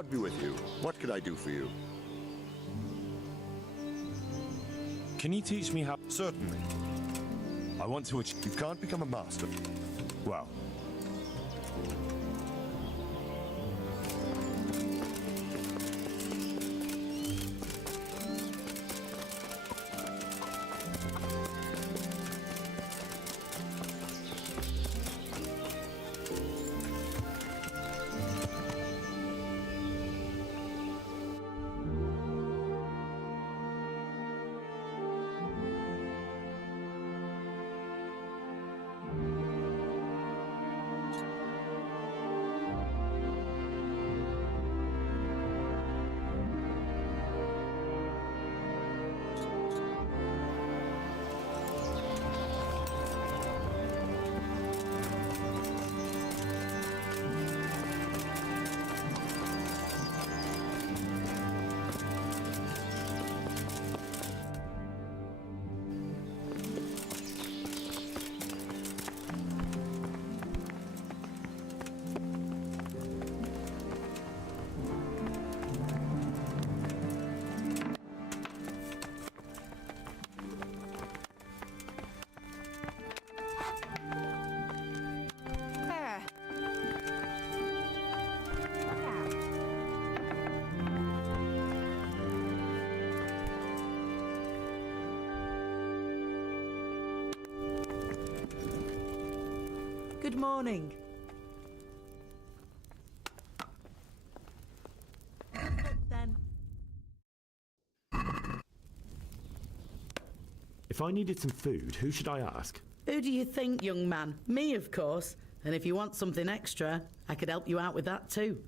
God be with you. What can I do for you? Can you teach me how... Certainly. I want to achieve... You can't become a master. Well... Good morning. Then. If I needed some food, who should I ask? Who do you think, young man? Me, of course. And if you want something extra, I could help you out with that too.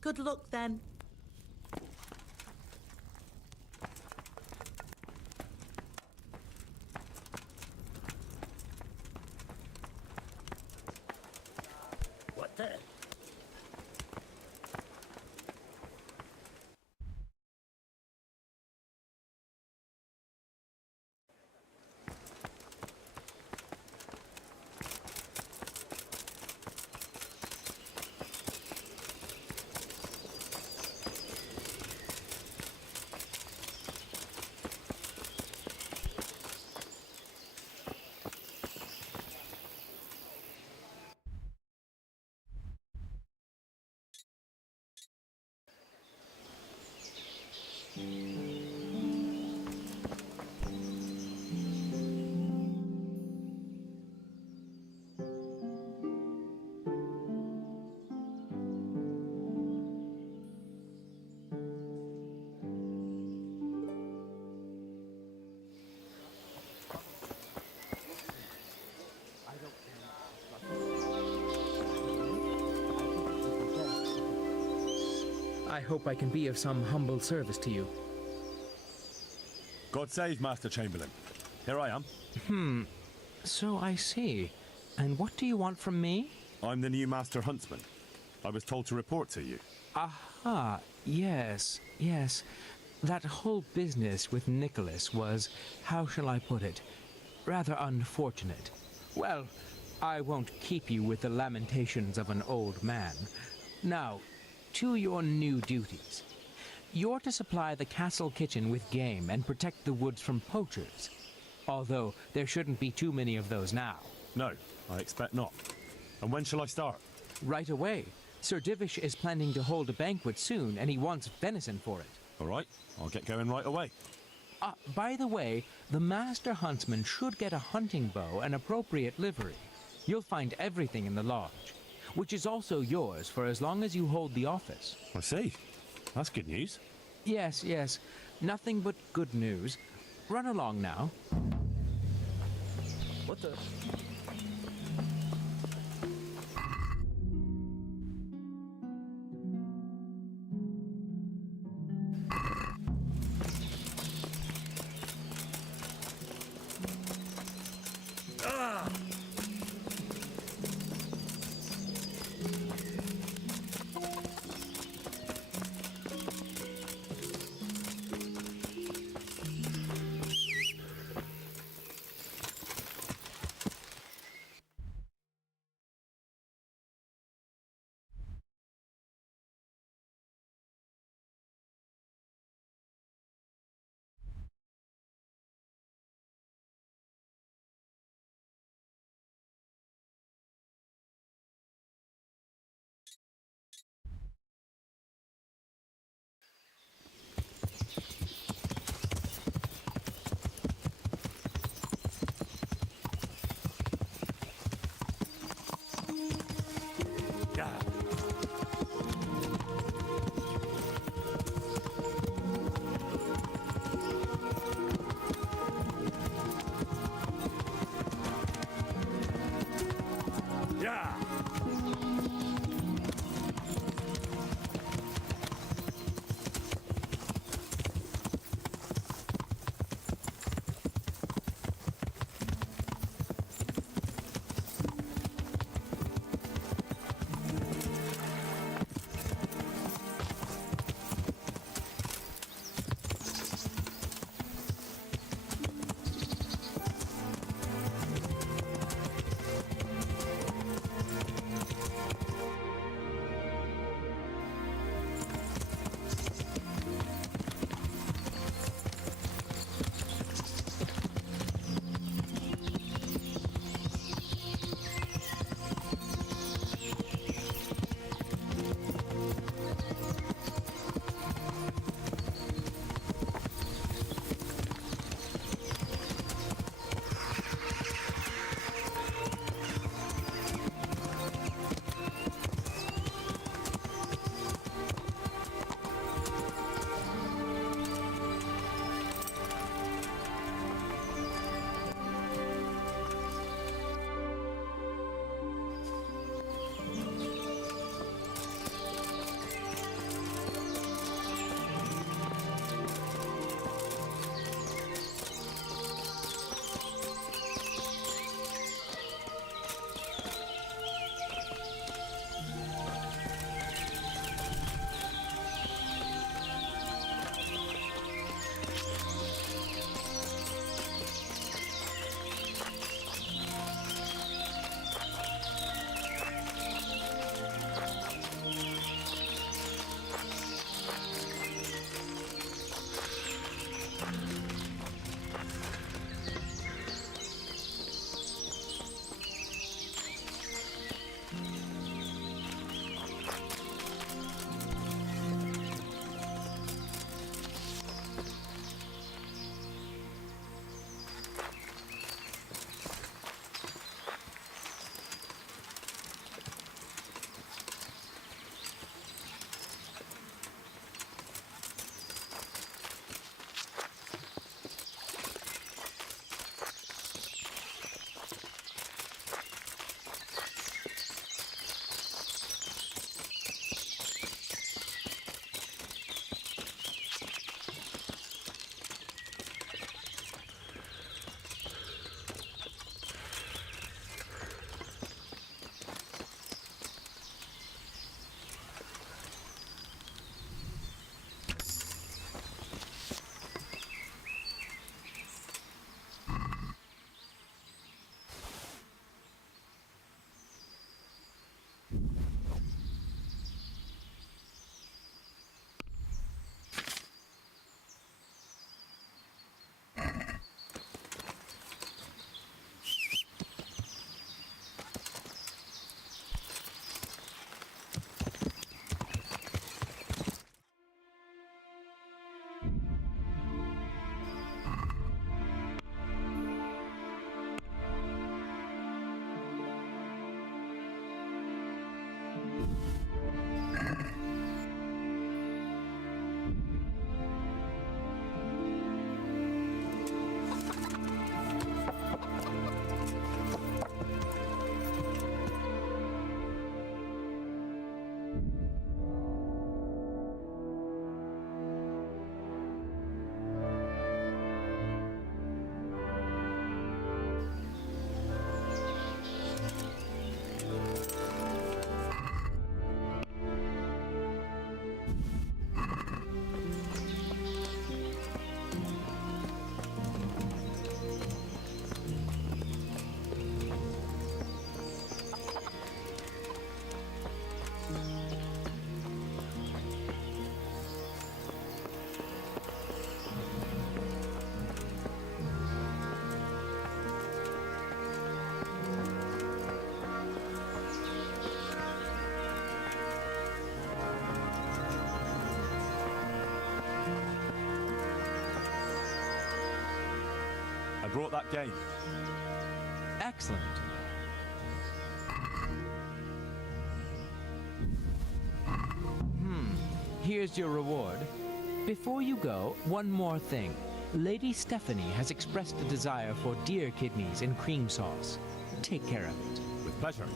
Good luck then. What the? I hope I can be of some humble service to you. God save Master Chamberlain. Here I am. So I see. And what do you want from me? I'm the new Master Huntsman. I was told to report to you. Aha, yes. That whole business with Nicholas was, how shall I put it, rather unfortunate. Well, I won't keep you with the lamentations of an old man. Now, to your new duties. You're to supply the castle kitchen with game and protect the woods from poachers. Although there shouldn't be too many of those now. No, I expect not. And when shall I start? Right away. Sir Divish is planning to hold a banquet soon, and he wants venison for it. All right, I'll get going right away. By the way, the Master Huntsman should get a hunting bow and appropriate livery. You'll find everything in the lodge, which is also yours for as long as you hold the office. I see. That's good news. Yes. Nothing but good news. Run along now. What the... I brought that game. Excellent. Here's your reward. Before you go, one more thing. Lady Stephanie has expressed a desire for deer kidneys in cream sauce. Take care of it. With pleasure.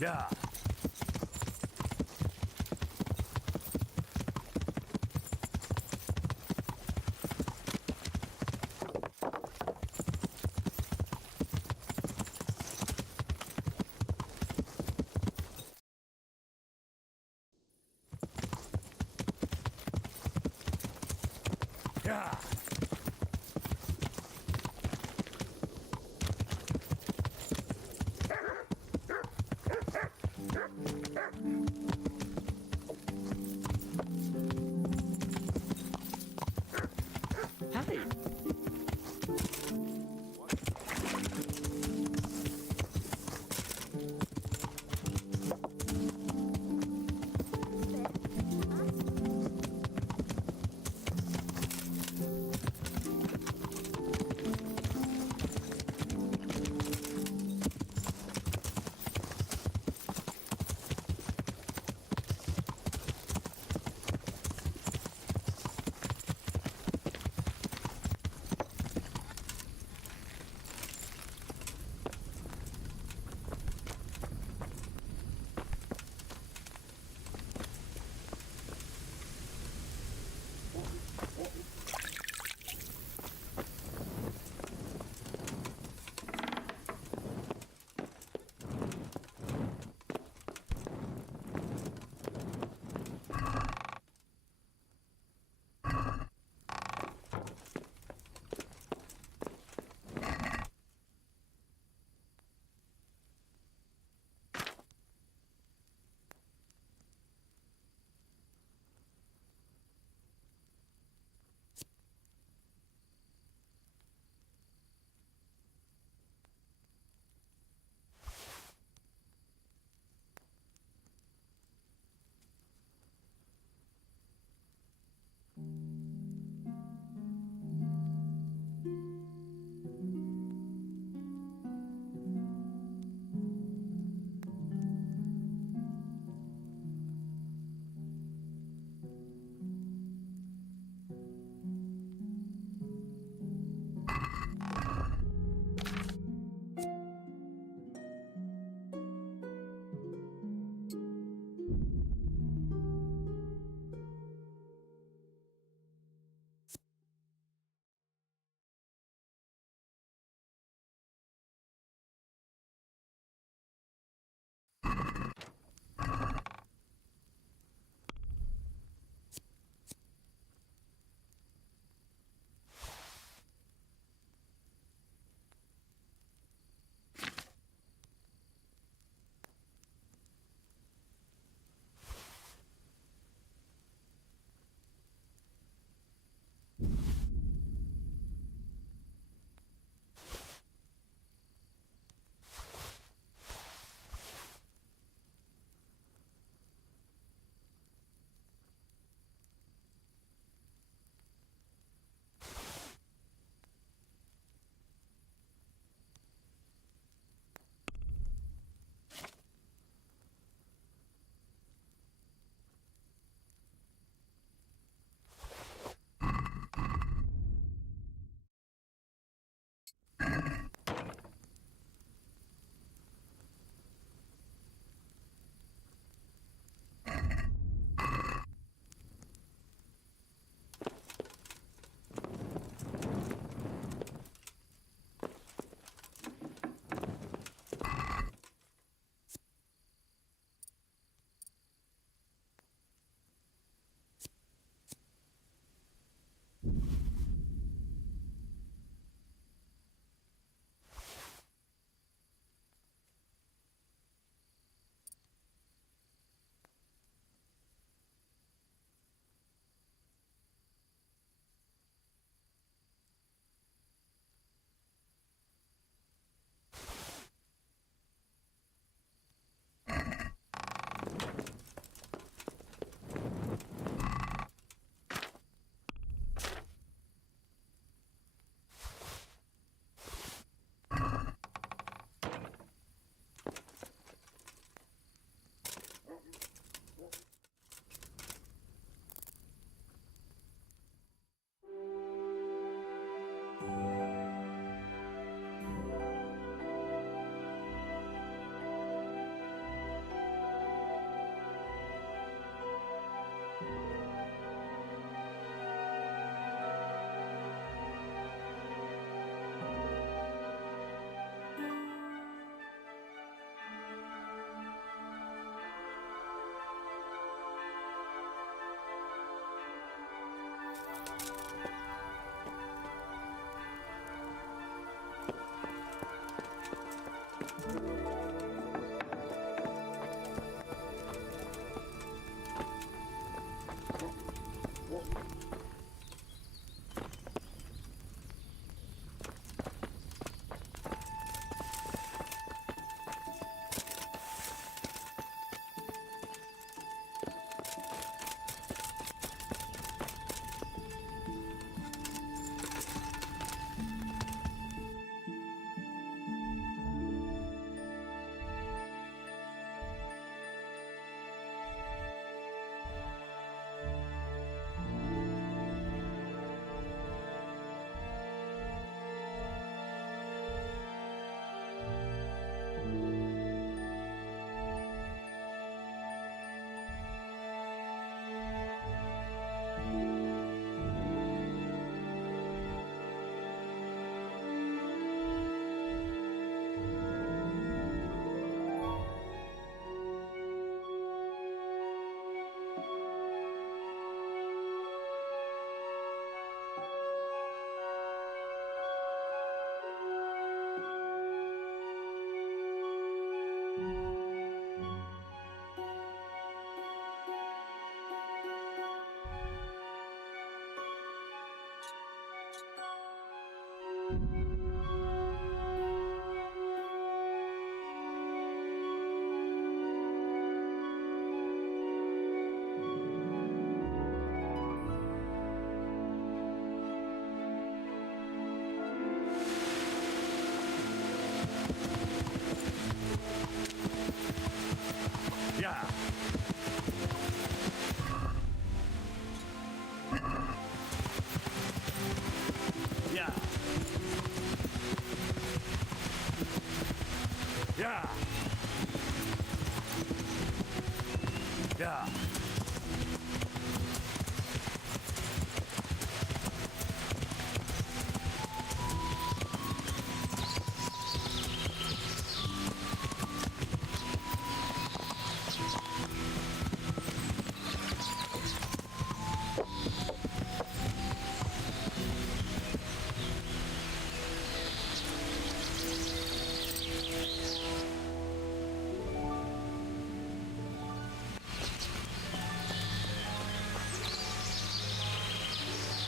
Yeah. Yeah. Hey.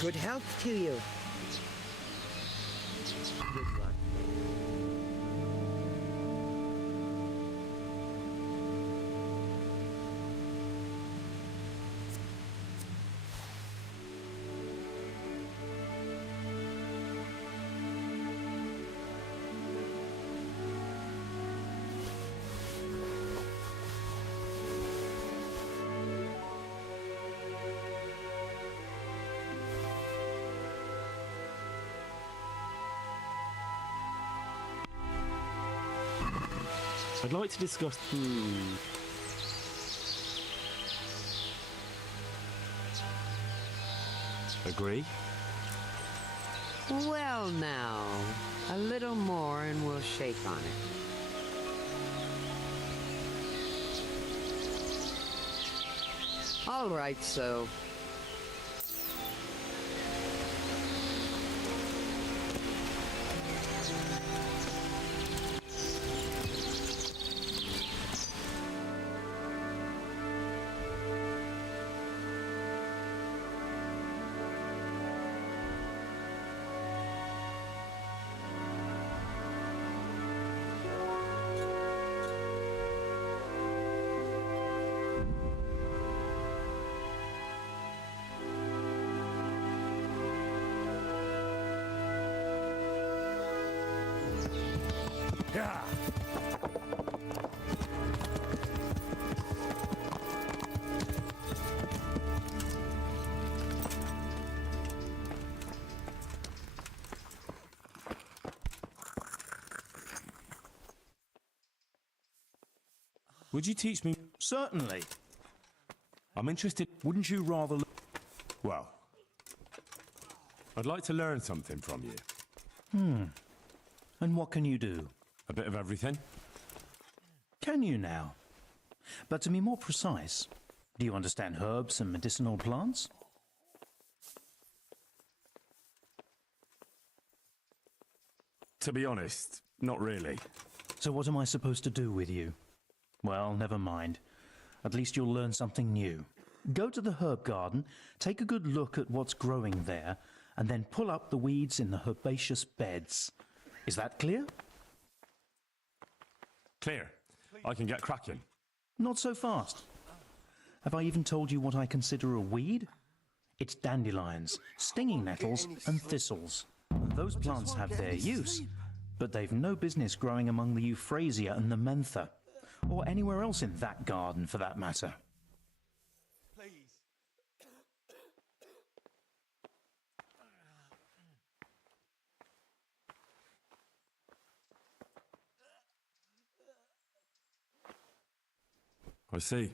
Good health to you. I'd like to discuss... Agree? Well, now, a little more and we'll shake on it. All right, so. Would you teach me... Certainly. I'm interested... Wouldn't you rather... Well, I'd like to learn something from you. And what can you do? A bit of everything. Can you now? But to be more precise, do you understand herbs and medicinal plants? To be honest, not really. So what am I supposed to do with you? Well, never mind. At least you'll learn something new. Go to the herb garden, take a good look at what's growing there, and then pull up the weeds in the herbaceous beds. Is that clear? Clear. I can get cracking. Not so fast. Have I even told you what I consider a weed? It's dandelions, stinging nettles, and thistles. Those plants have their use, but they've no business growing among the euphrasia and the mentha, or anywhere else in that garden for that matter. I see.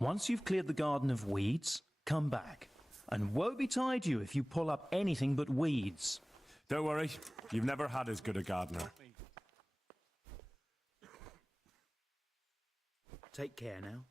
Once you've cleared the garden of weeds, come back. And woe betide you if you pull up anything but weeds. Don't worry, you've never had as good a gardener. Take care now.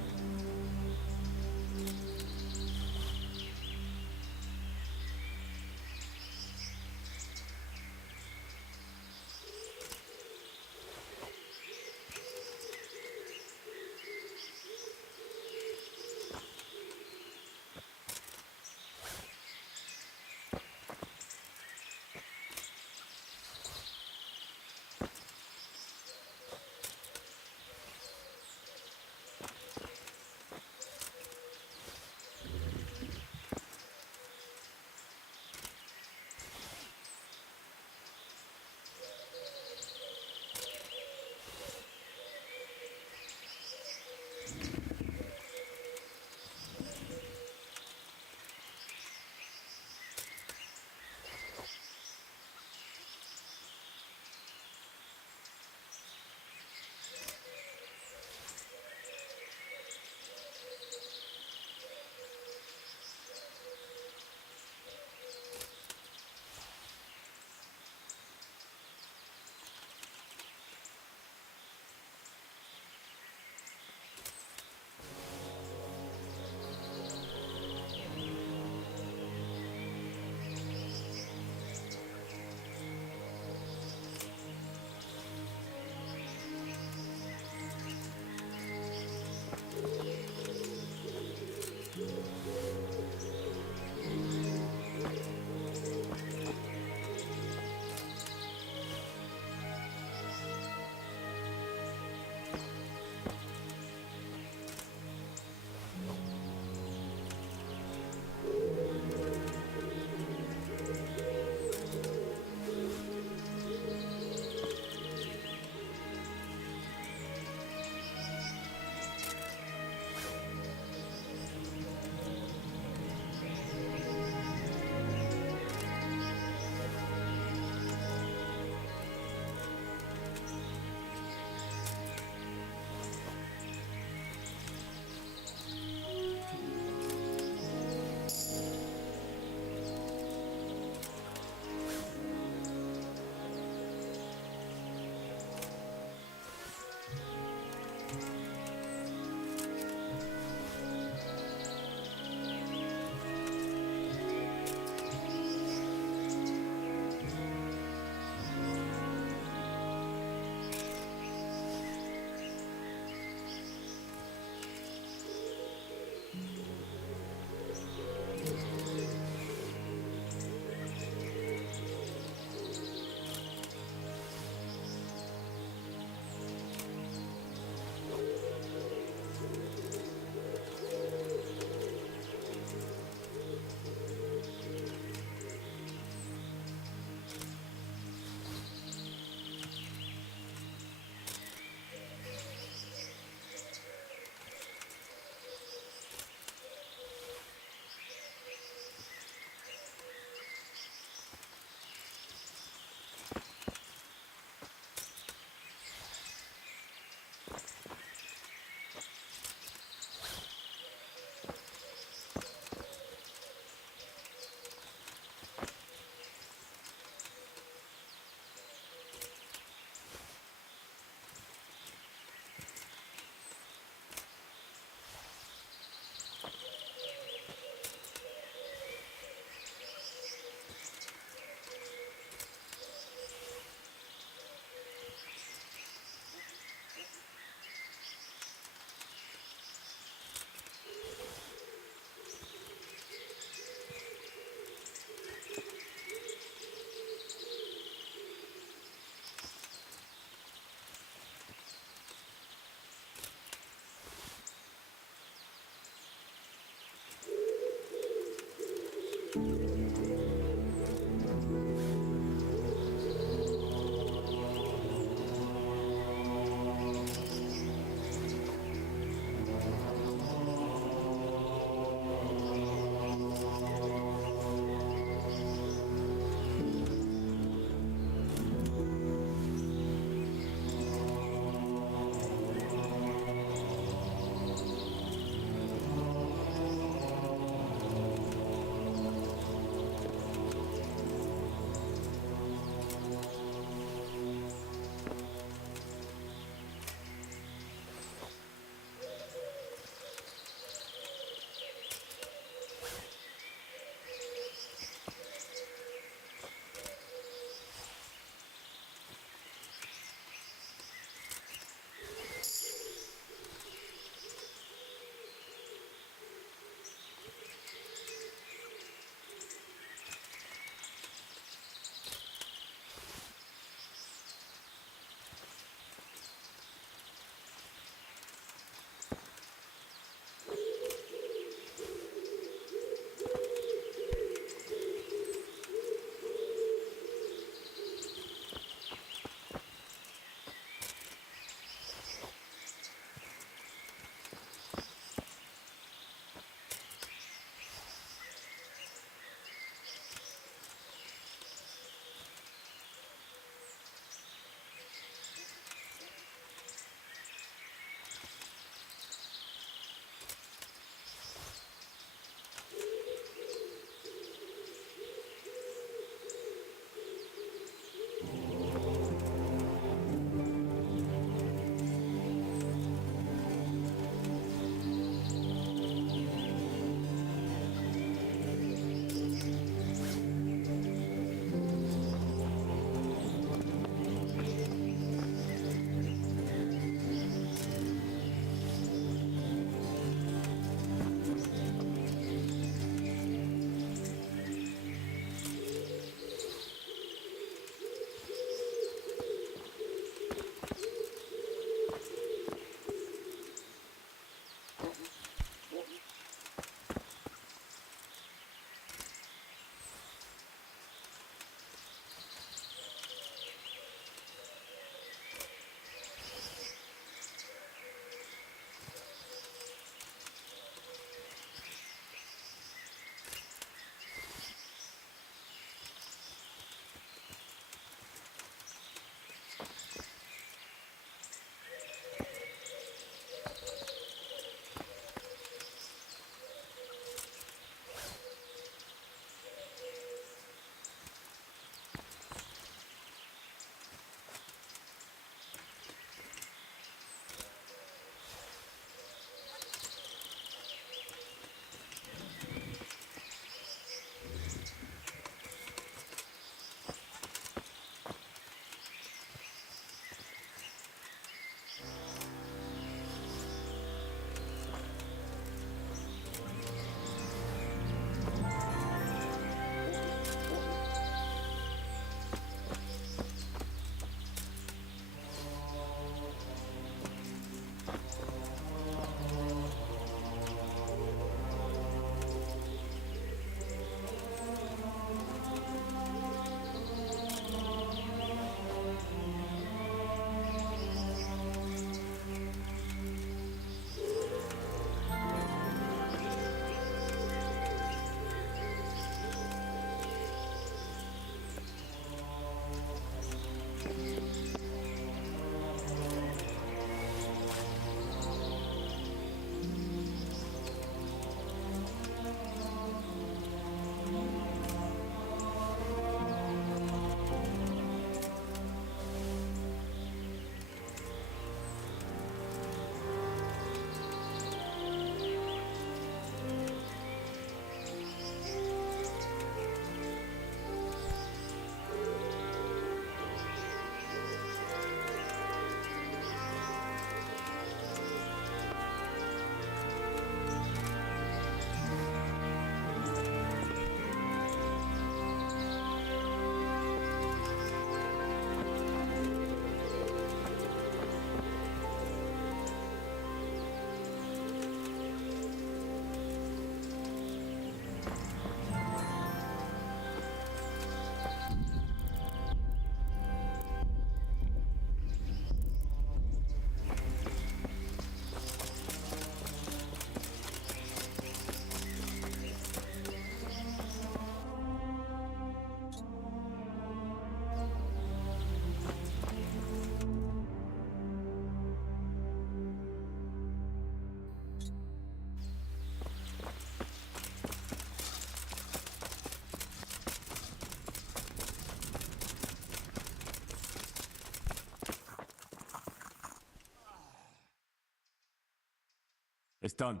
It's done.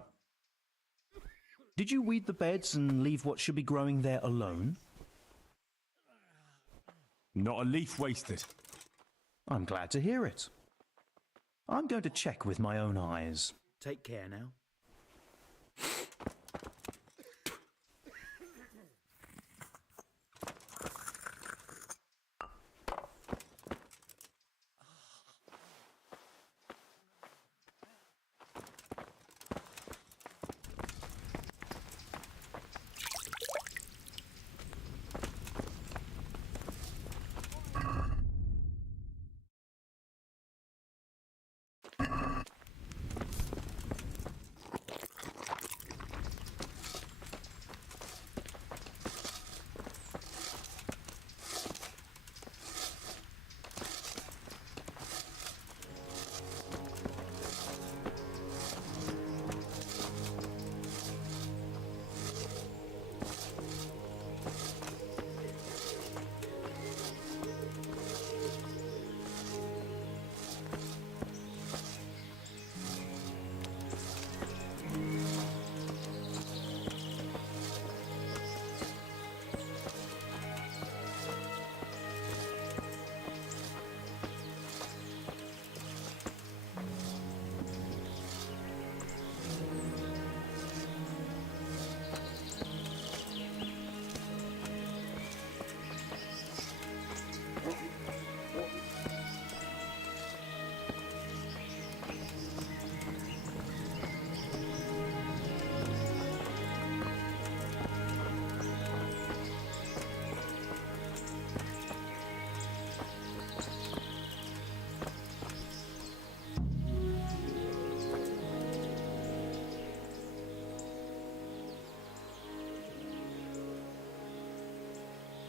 Did you weed the beds and leave what should be growing there alone? Not a leaf wasted. I'm glad to hear it. I'm going to check with my own eyes. Take care now.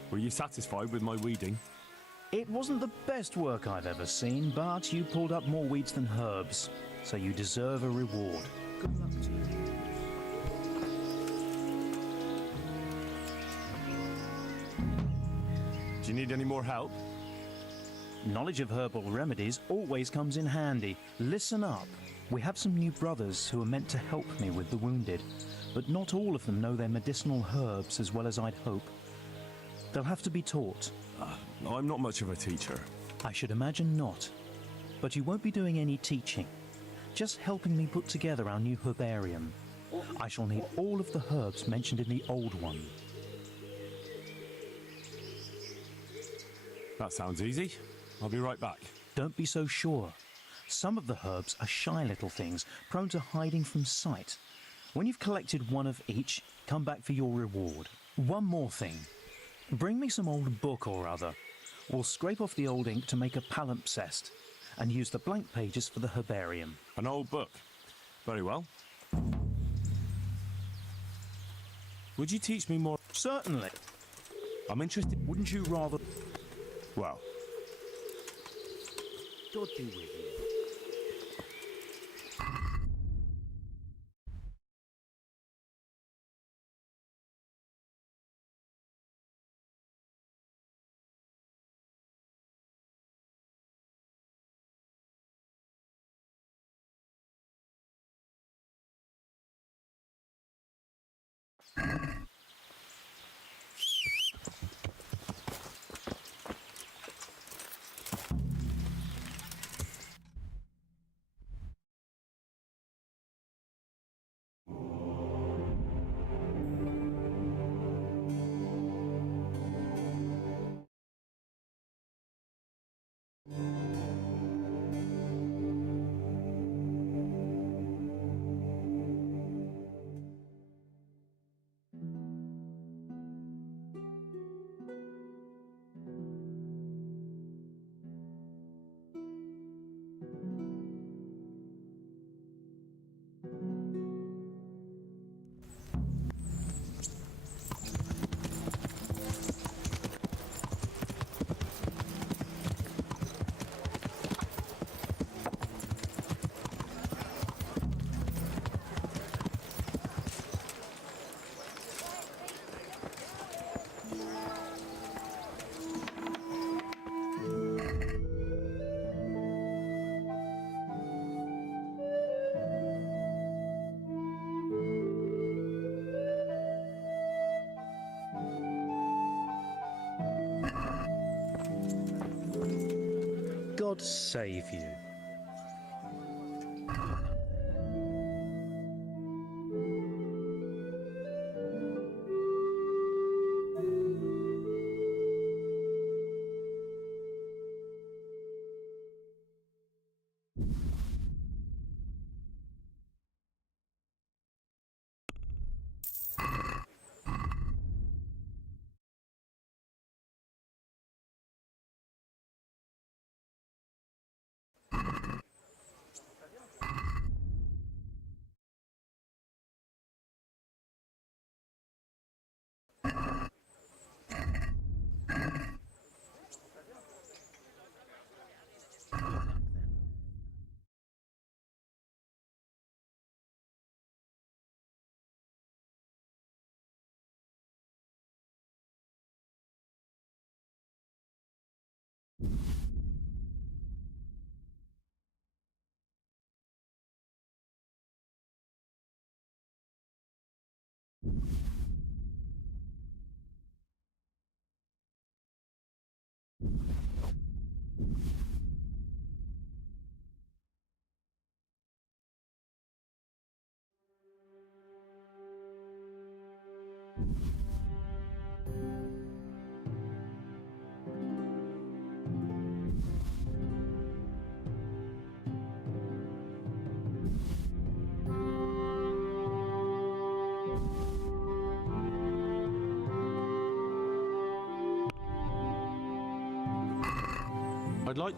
Were you satisfied with my weeding? It wasn't the best work I've ever seen, but you pulled up more weeds than herbs, so you deserve a reward. Good luck to you. Do you need any more help? Knowledge of herbal remedies always comes in handy. Listen up. We have some new brothers who are meant to help me with the wounded, but not all of them know their medicinal herbs as well as I'd hope. They'll have to be taught. I'm not much of a teacher. I should imagine not. But you won't be doing any teaching, just helping me put together our new herbarium. I shall need all of the herbs mentioned in the old one. That sounds easy. I'll be right back. Don't be so sure. Some of the herbs are shy little things, prone to hiding from sight. When you've collected one of each, come back for your reward. One more thing. Bring me some old book or other. We'll scrape off the old ink to make a palimpsest, and use the blank pages for the herbarium. An old book. Very well. Would you teach me more? Certainly. I'm interested. Wouldn't you rather... Well, God be with you. God save you. I'd like...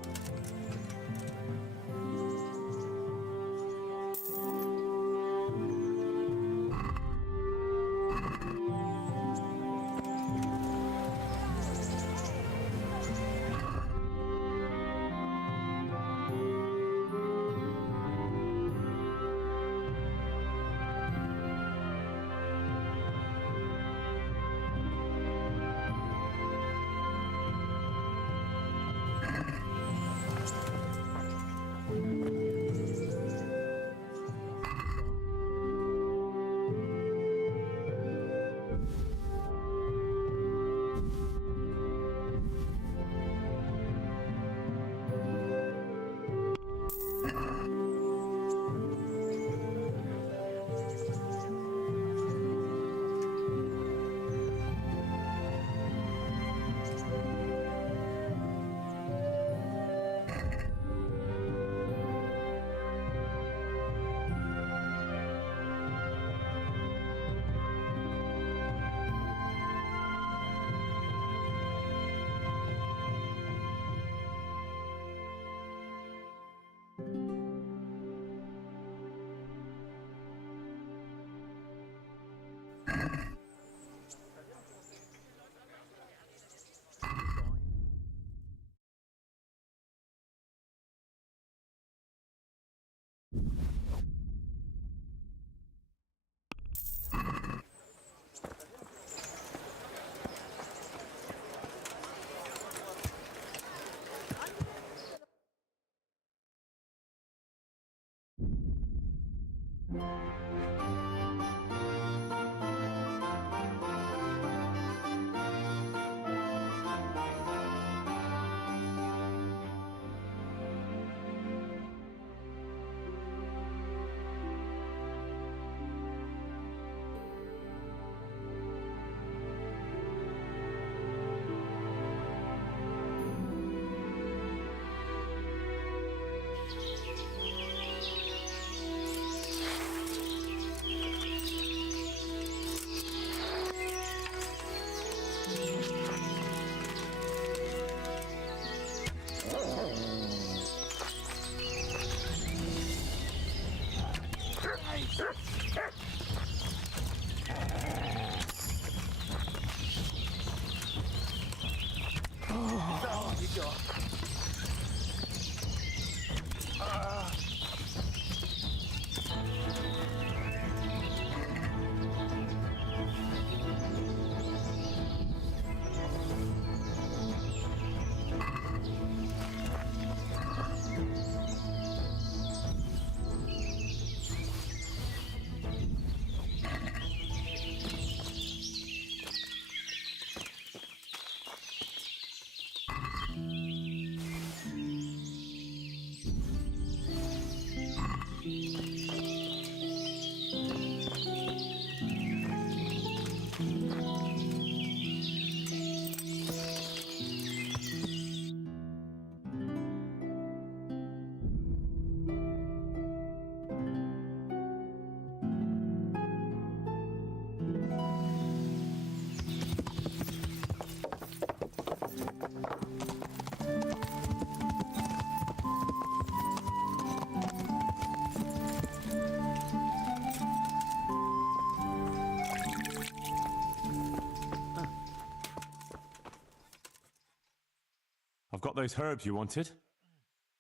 I've got those herbs you wanted.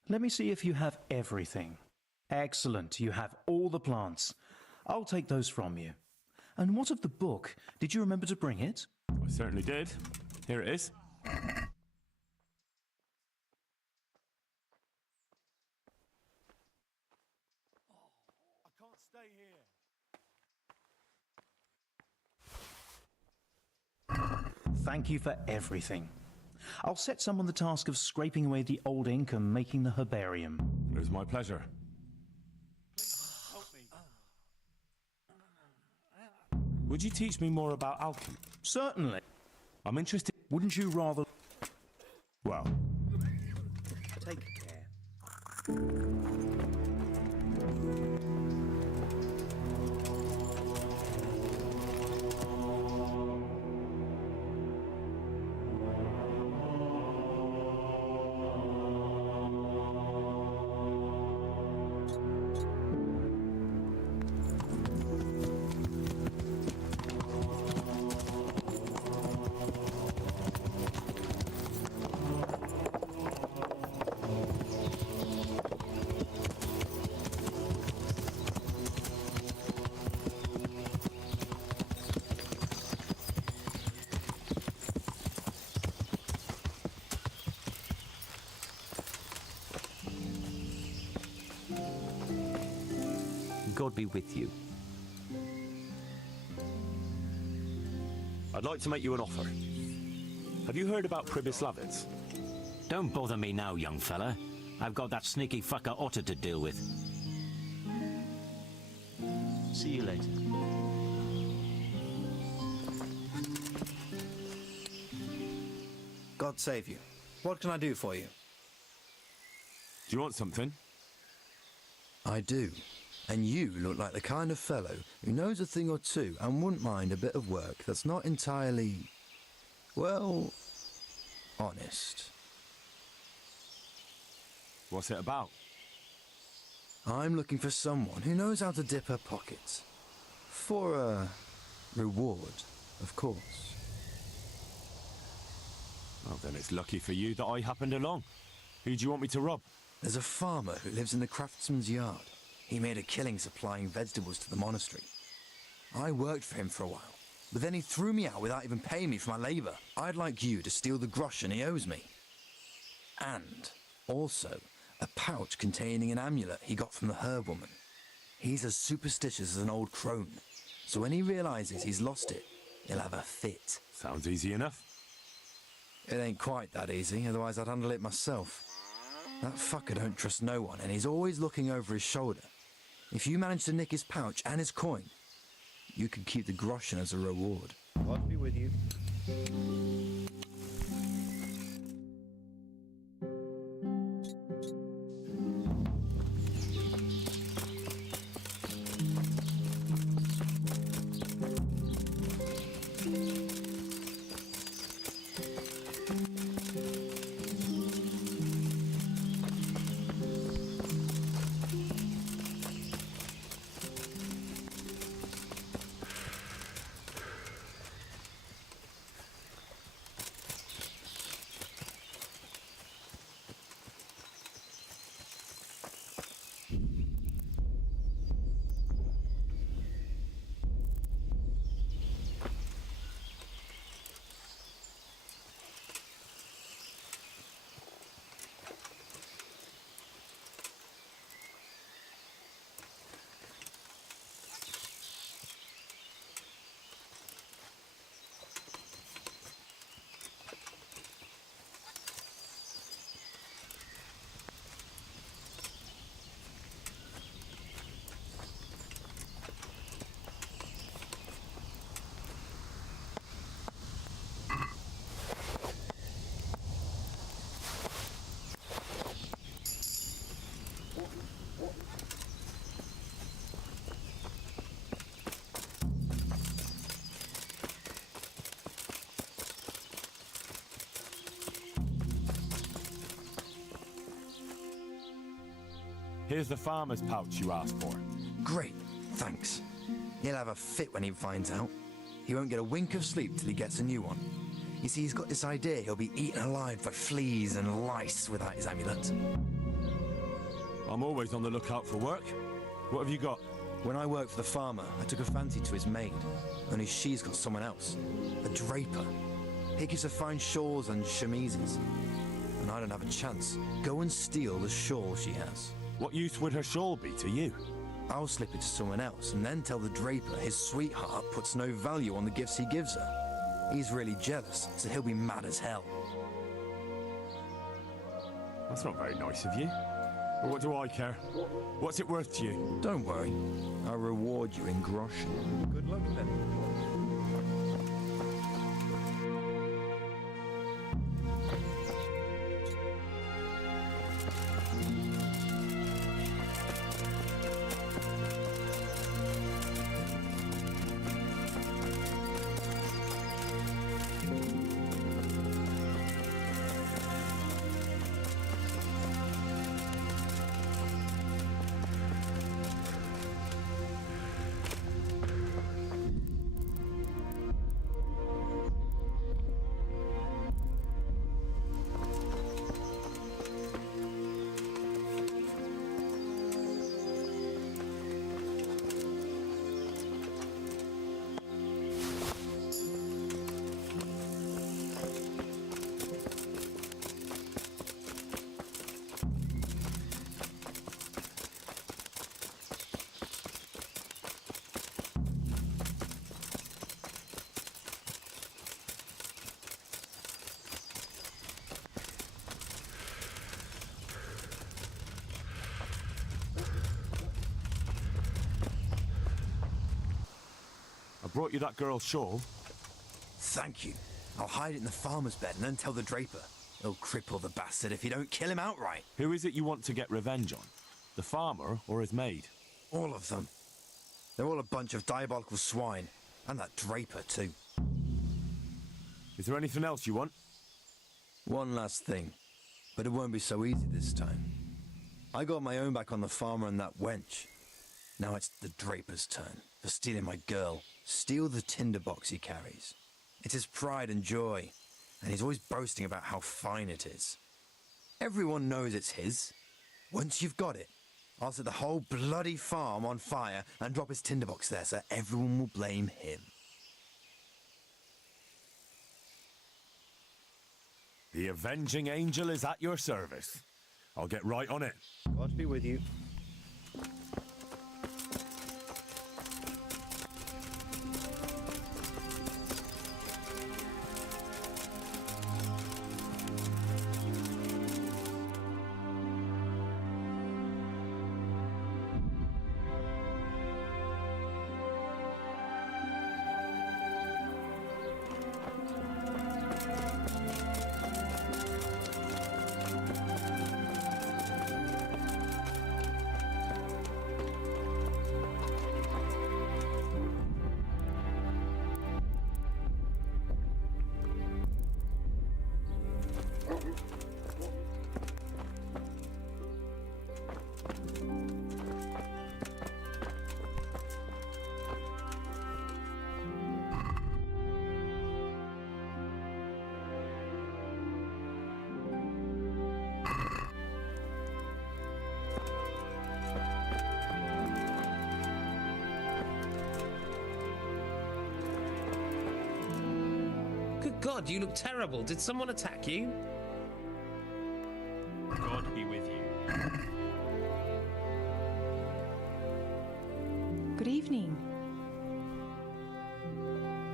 Let me see if you have everything. Excellent, you have all the plants. I'll take those from you. And what of the book? Did you remember to bring it? I certainly did. Here it is. Thank you for everything. I'll set someone the task of scraping away the old ink and making the herbarium. It was my pleasure. Would you teach me more about alchemy? Certainly. I'm interested. Wouldn't you rather... Well, Take care. God be with you. I'd like to make you an offer. Have you heard about Participe? Don't bother me now, young fella. I've got that sneaky fucker Otter to deal with. See you later. God save you. What can I do for you? Do you want something? I do. And you look like the kind of fellow who knows a thing or two and wouldn't mind a bit of work that's not entirely, well, honest. What's it about? I'm looking for someone who knows how to dip her pockets. For a reward, of course. Well, then it's lucky for you that I happened along. Who do you want me to rob? There's a farmer who lives in the craftsman's yard. He made a killing supplying vegetables to the monastery. I worked for him for a while, but then he threw me out without even paying me for my labour. I'd like you to steal the groschen he owes me. And also a pouch containing an amulet he got from the herb woman. He's as superstitious as an old crone, so when he realises he's lost it, he'll have a fit. Sounds easy enough. It ain't quite that easy, otherwise I'd handle it myself. That fucker don't trust no one, and he's always looking over his shoulder. If you manage to nick his pouch and his coin, you could keep the groschen as a reward. God be with you. Here's the farmer's pouch you asked for. Great, thanks. He'll have a fit when he finds out. He won't get a wink of sleep till he gets a new one. You see, he's got this idea he'll be eaten alive by fleas and lice without his amulet. I'm always on the lookout for work. What have you got? When I worked for the farmer, I took a fancy to his maid. Only she's got someone else. A draper. He gives her fine shawls and chemises. And I don't have a chance. Go and steal the shawl she has. What use would her shawl be to you? I'll slip it to someone else and then tell the draper his sweetheart puts no value on the gifts he gives her. He's really jealous, so he'll be mad as hell. That's not very nice of you. But what do I care? What's it worth to you? Don't worry. I'll reward you in groschen. Good luck then. I brought you that girl's shawl. Thank you. I'll hide it in the farmer's bed and then tell the draper. He'll cripple the bastard if you don't kill him outright. Who is it you want to get revenge on? The farmer or his maid? All of them. They're all a bunch of diabolical swine. And that draper, too. Is there anything else you want? One last thing. But it won't be so easy this time. I got my own back on the farmer and that wench. Now it's the draper's turn for stealing my girl. Steal the tinderbox he carries. It's his pride and joy. And he's always boasting about how fine it is. Everyone knows it's his. Once you've got it, I'll set the whole bloody farm on fire and drop his tinderbox there so everyone will blame him. The avenging angel is at your service. I'll get right on it. God be with you. Good God, you look terrible. Did someone attack you? God be with you. Good evening.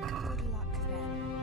Good luck then.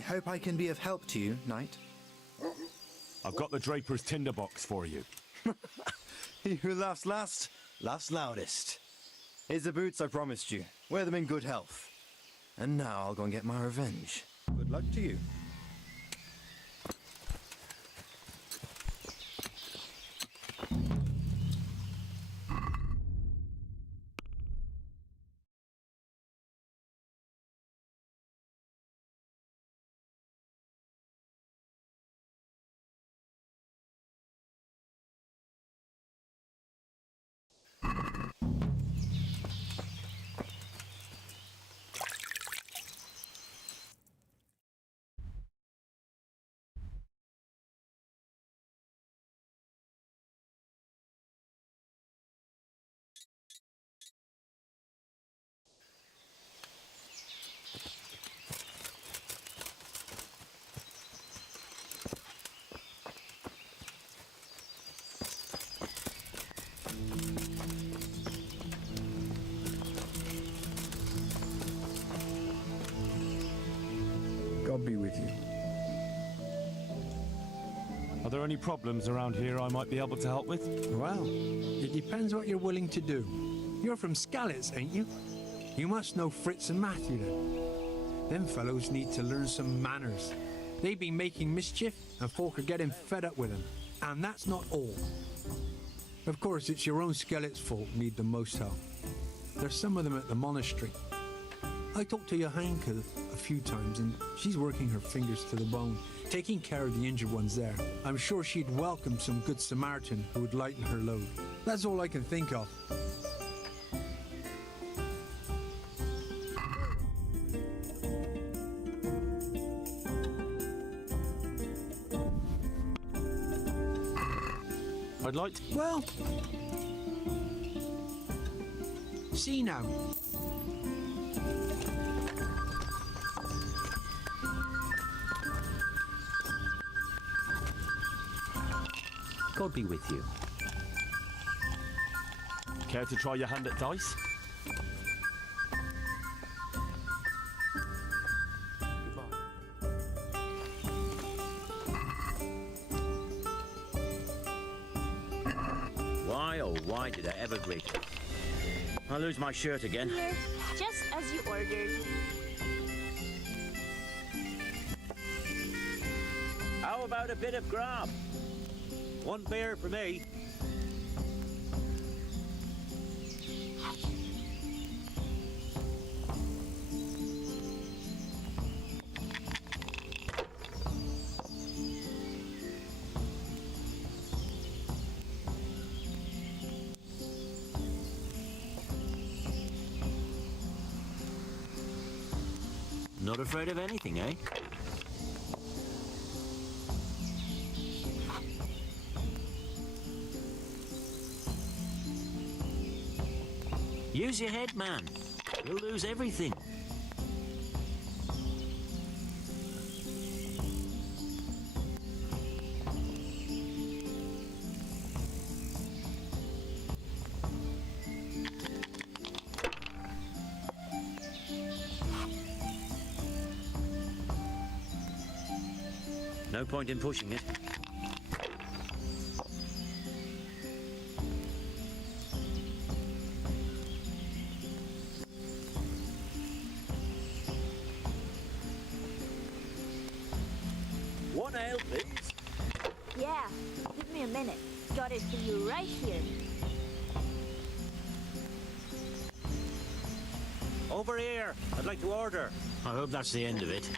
hope I can be of help to you, Knight. I've got the Draper's tinderbox for you. He who laughs last, laughs loudest. Here's the boots I promised you. Wear them in good health. And now I'll go and get my revenge. Good luck to you. God be with you. Are there any problems around here I might be able to help with? Well, it depends what you're willing to do. You're from Skalitz, ain't you? You must know Fritz and Matthew then. Them fellows need to learn some manners. They've been making mischief and folk are getting fed up with them. And that's not all. Of course, it's your own Skalitz folk need the most help. There's some of them at the monastery. I talked to Johanka a few times and she's working her fingers to the bone, taking care of the injured ones there. I'm sure she'd welcome some good Samaritan who would lighten her load. That's all I can think of. I'd like to... Well... See now. God be with you. Care to try your hand at dice? Why, oh why did I ever greet her? I lose my shirt again. Here, just as you ordered. How about a bit of grub? One beer for me. Not afraid of anything, eh? Use your head, man. You'll lose everything. No point in pushing it. One ale, please. Yeah, give me a minute. Got it for you right here. Over here. I'd like to order. I hope that's the end of it.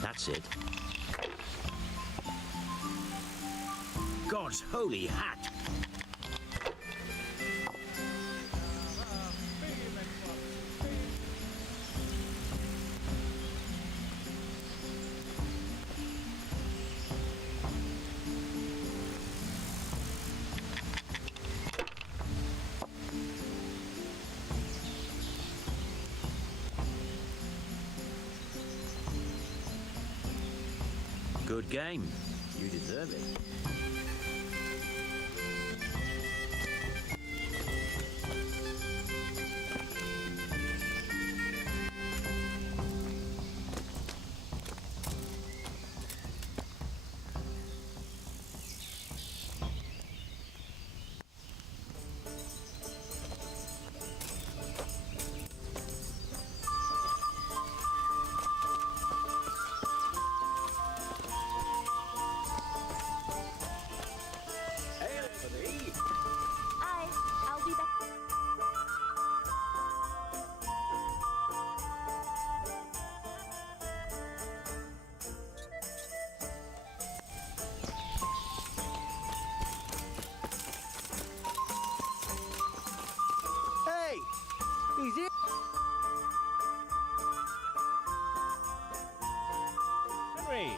That's it. God's holy hat! Good game. You deserve it. I'll be back. Hey! He's here! Henry!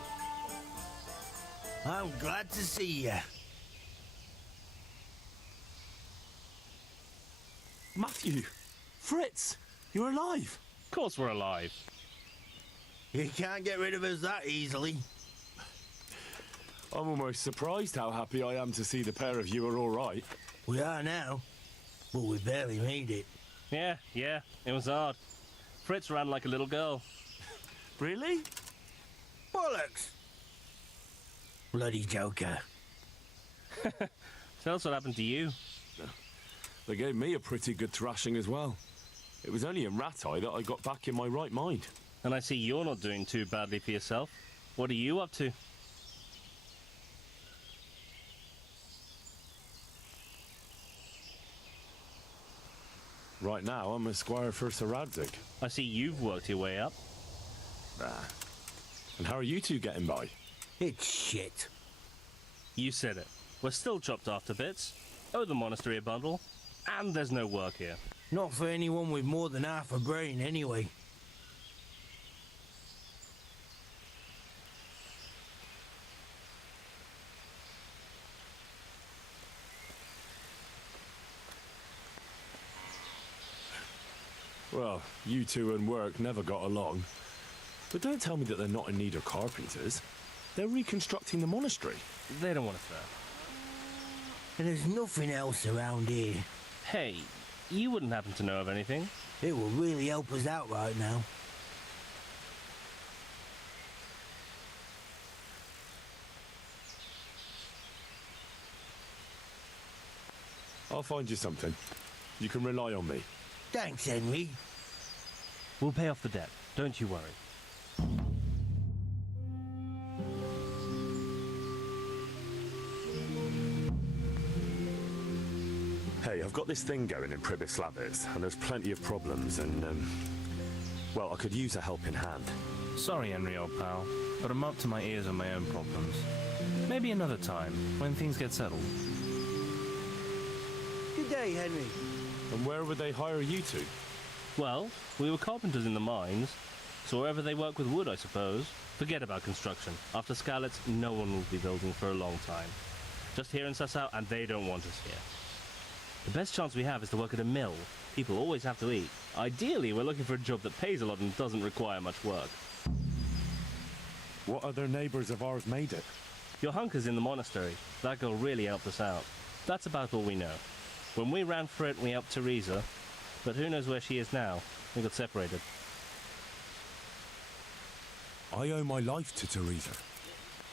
I'm glad to see you. Matthew! Fritz! You're alive! Of course we're alive. You can't get rid of us that easily. I'm almost surprised how happy I am to see the pair of you are all right. We are now, but we barely made it. Yeah, it was hard. Fritz ran like a little girl. Really? Bollocks! Bloody joker. Tell us what happened to you. They gave me a pretty good thrashing as well. It was only in Rat-Eye that I got back in my right mind. And I see you're not doing too badly for yourself. What are you up to? Right now, I'm a squire for Sir Radzig. I see you've worked your way up. And how are you two getting by? It's shit. You said it. We're still chopped off to bits. Owe the monastery a bundle. And there's no work here. Not for anyone with more than half a brain, anyway. Well, you two and work never got along. But don't tell me that they're not in need of carpenters. They're reconstructing the monastery. They don't want to fail. And there's nothing else around here. Hey, you wouldn't happen to know of anything? It will really help us out right now. I'll find you something. You can rely on me. Thanks, Henry. We'll pay off the debt. Don't you worry. Hey, I've got this thing going in Participe, and there's plenty of problems, and, well, I could use a helping hand. Sorry, Henry, old pal, but I'm up to my ears on my own problems. Maybe another time, when things get settled. Good day, Henry. And where would they hire you to? Well, we were carpenters in the mines, so wherever they work with wood, I suppose. Forget about construction. After Skalitz, no one will be building for a long time. Just here in Sasau, and they don't want us here. The best chance we have is to work at a mill. People always have to eat. Ideally, we're looking for a job that pays a lot and doesn't require much work. What other neighbours of ours made it? Your hunker's in the monastery. That girl really helped us out. That's about all we know. When we ran for it, we helped Teresa, but who knows where she is now? We got separated. I owe my life to Teresa.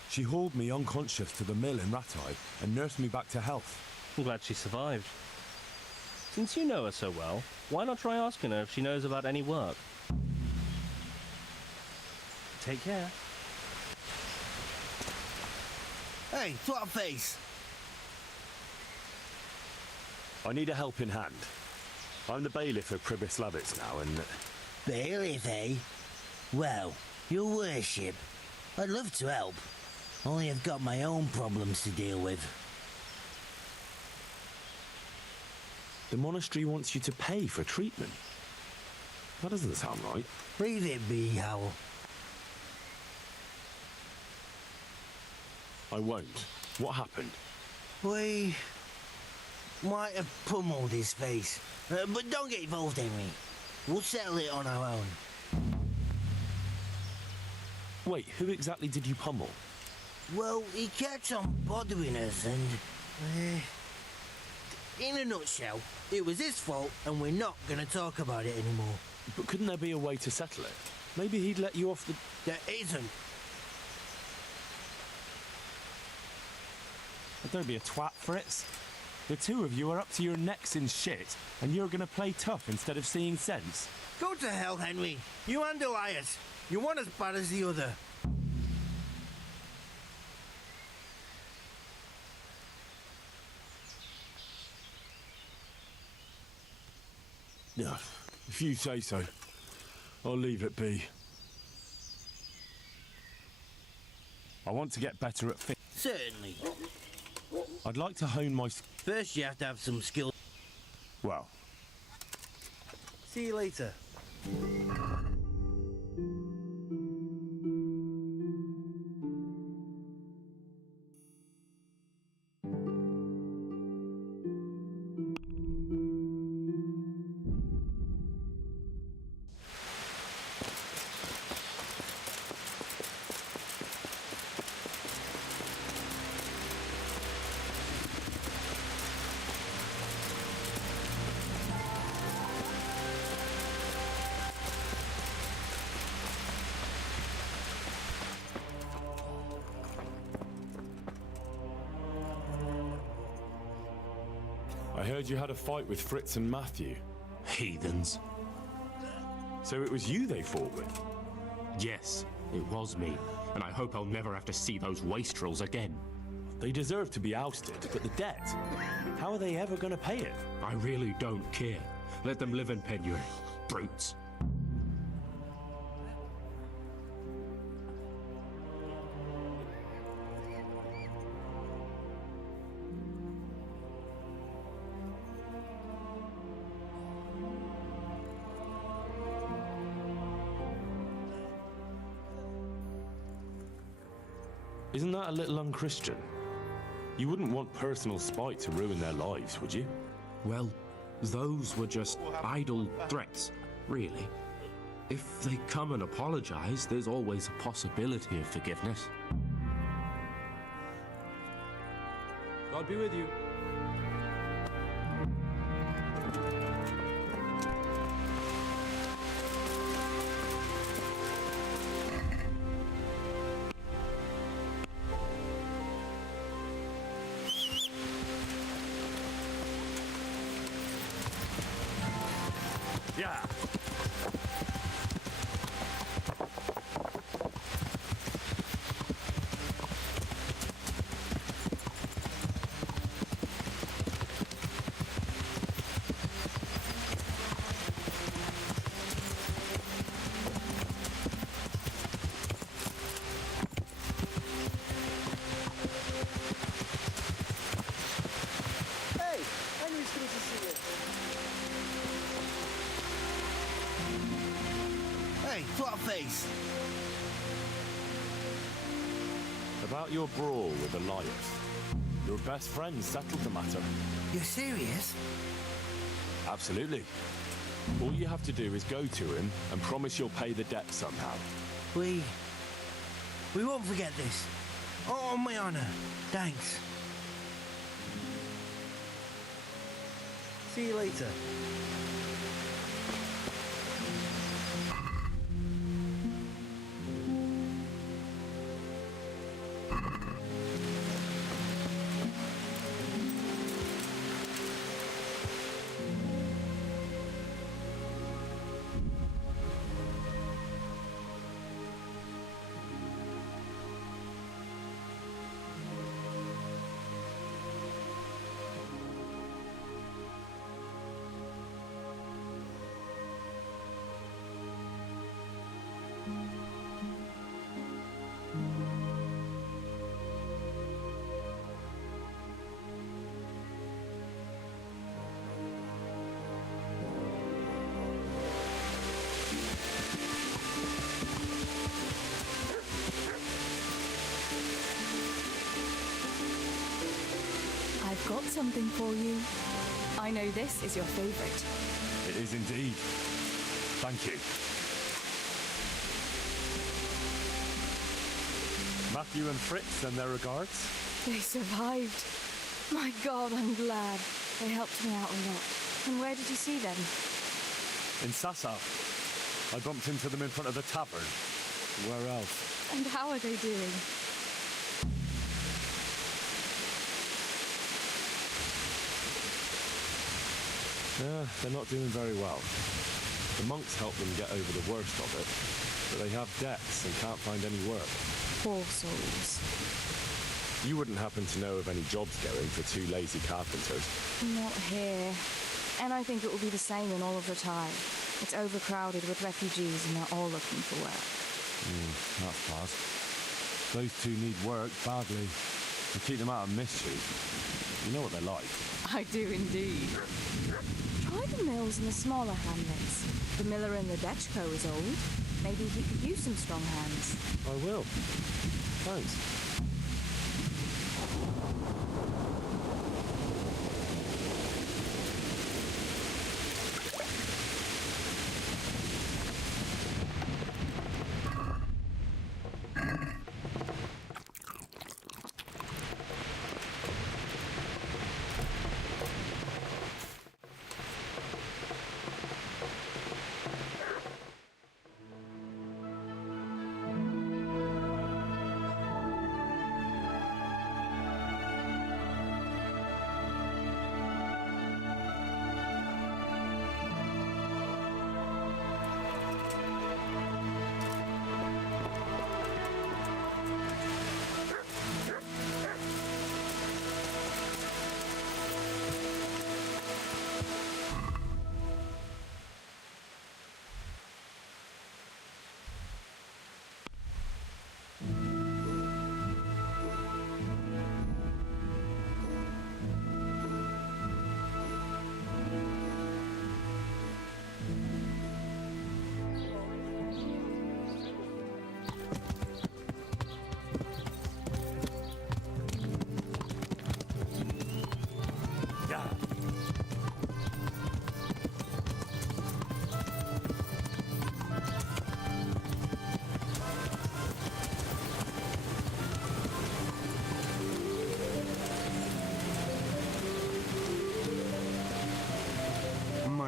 She hauled me unconscious to the mill in Rat-Eye and nursed me back to health. I'm glad she survived. Since you know her so well, why not try asking her if she knows about any work? Take care. Hey, twat face. I need a helping hand. I'm the bailiff of Participe now, and... Bailiff, eh? Well, your worship, I'd love to help. Only I've got my own problems to deal with. The monastery wants you to pay for treatment. That doesn't sound right. Leave it be, Howell. I won't. What happened? We might have pummeled his face. But don't get involved, Henry. We'll settle it on our own. Wait, who exactly did you pummel? Well, he kept on bothering us and... in a nutshell, it was his fault and we're not going to talk about it anymore. But couldn't there be a way to settle it? Maybe he'd let you off the... There isn't. But don't be a twat, Fritz. The two of you are up to your necks in shit, and you're gonna play tough instead of seeing sense. Go to hell, Henry. You and Elias. You're one as bad as the other. Yeah, if you say so, I'll leave it be. I want to get better at Certainly. I'd like to hone my... First you have to have some skill. Well... See you later. I heard you had a fight with Fritz and Matthew. Heathens. So it was you they fought with? Yes, it was me. And I hope I'll never have to see those wastrels again. They deserve to be ousted, but the debt? How are they ever going to pay it? I really don't care. Let them live in penury. Brutes. Isn't that a little unchristian? You wouldn't want personal spite to ruin their lives, would you? Well, those were just idle threats, really. If they come and apologize, there's always a possibility of forgiveness. God be with you. Yeah. Hey, Henry's good to see you. Hey, flat face. About your brawl with Elias. Your best friend settled the matter. You're serious? Absolutely. All you have to do is go to him and promise you'll pay the debt somehow. We won't forget this. Oh, on my honor. Thanks. See you later. I've got something for you. I know this is your favourite. It is indeed. Thank you. You and Fritz send their regards. They survived. My God, I'm glad. They helped me out a lot. And where did you see them? In Sasau. I bumped into them in front of the tavern. Where else? And how are they doing? They're not doing very well. The monks help them get over the worst of it, but they have debts and can't find any work. Poor souls. You wouldn't happen to know of any jobs going for two lazy carpenters? Not here. And I think it will be the same in all of the time. It's overcrowded with refugees and they're all looking for work. That's bad. Those two need work badly. To keep them out of mischief. You know what they're like. I do indeed. Try the mills in the smaller hamlets. The miller in the Dechko is old. Maybe he could use some strong hands. I will. Thanks.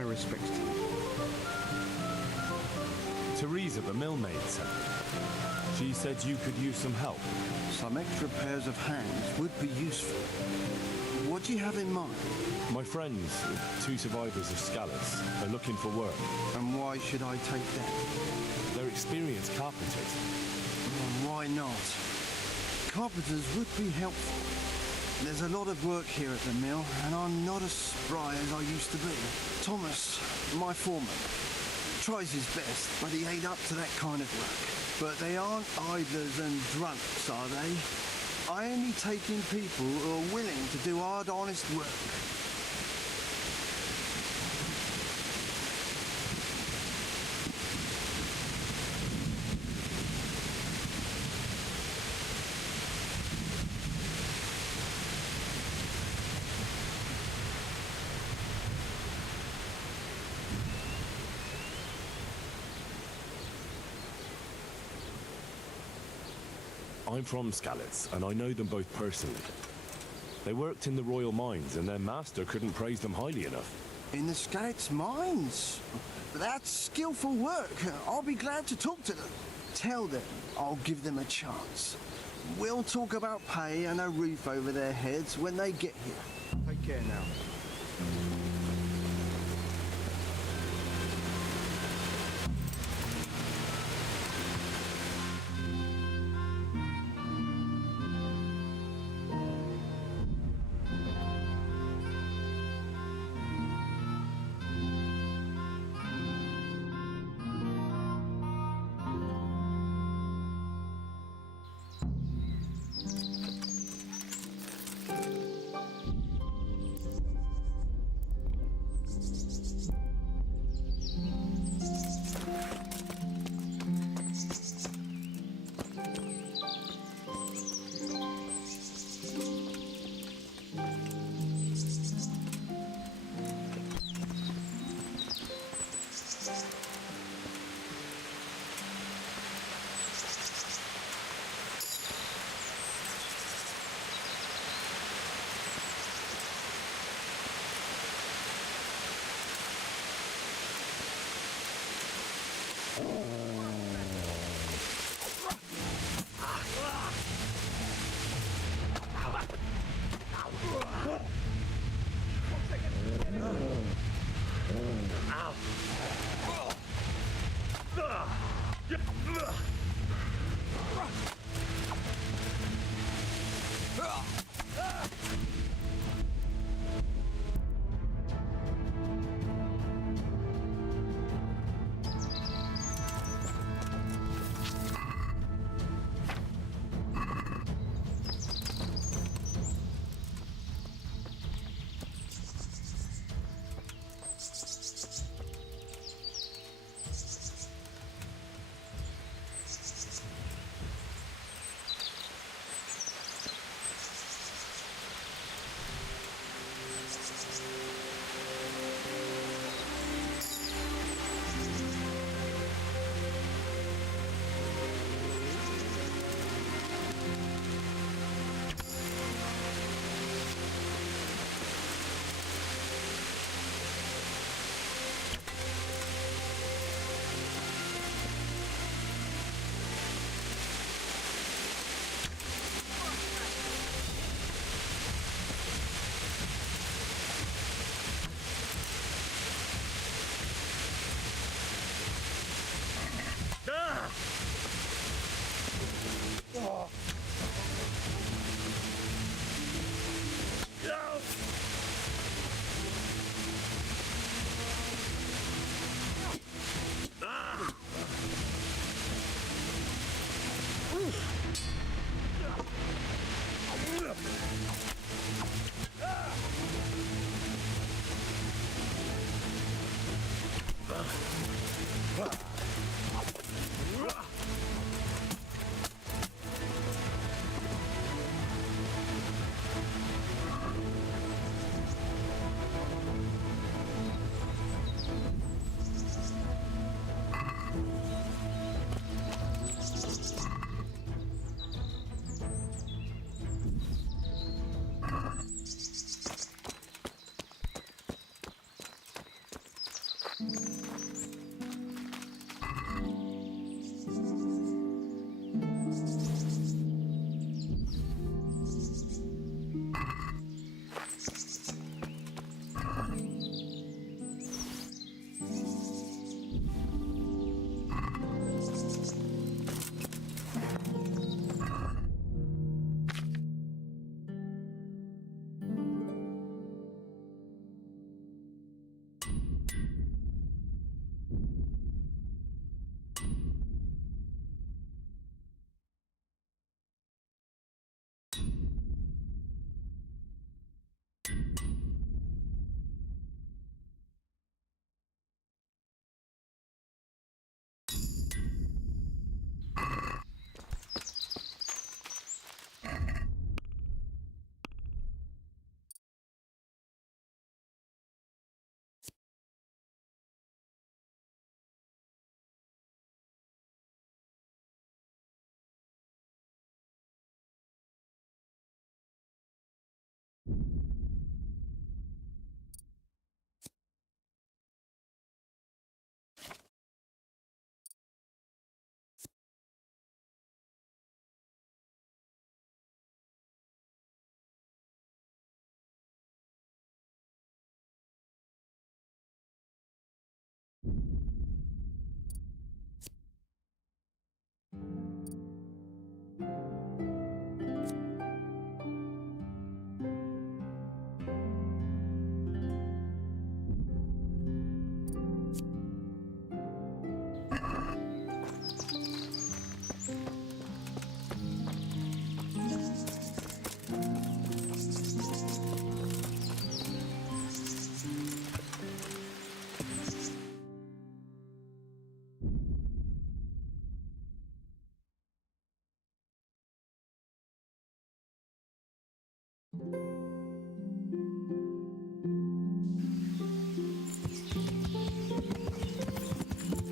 Respects to you. Teresa, the millmaid, said. She said you could use some help. Some extra pairs of hands would be useful. What do you have in mind? My friends, two survivors of Scallops, are looking for work. And why should I take that? They're experienced carpenters. Well, why not? Carpenters would be helpful. There's a lot of work here at the mill, and I'm not as spry as I used to be. Thomas, my foreman, tries his best, but he ain't up to that kind of work. But they aren't idlers and drunks, are they? I only take in people who are willing to do hard, honest work. I'm from Scallops, and I know them both personally. They worked in the royal mines, and their master couldn't praise them highly enough. In the Scallops mines? That's skillful work. I'll be glad to talk to them. Tell them I'll give them a chance. We'll talk about pay and a roof over their heads when they get here. Take care now.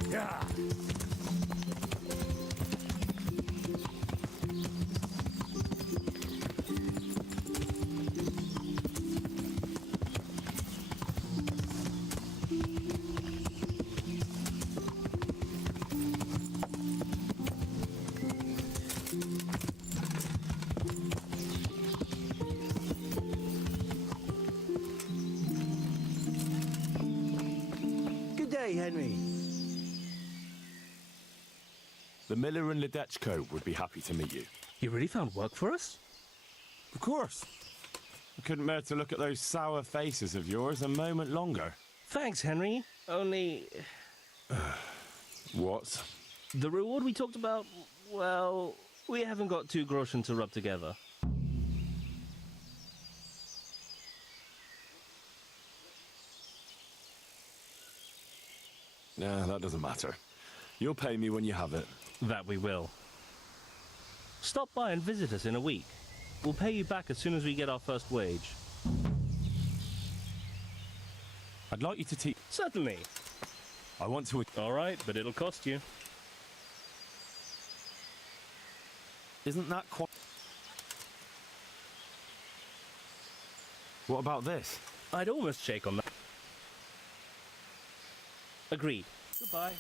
Yeah. Good day, Henry. The miller and Ledechko would be happy to meet you. You really found work for us? Of course. I couldn't bear to look at those sour faces of yours a moment longer. Thanks, Henry. Only... What? The reward we talked about, well, we haven't got 2 groschen to rub together. Nah, that doesn't matter. You'll pay me when you have it. That we will. Stop by and visit us in a week. We'll pay you back as soon as we get our first wage. I'd like you to teach... Certainly. I want to... All right, but it'll cost you. Isn't that quite... What about this? I'd almost shake on that. Agreed. Goodbye.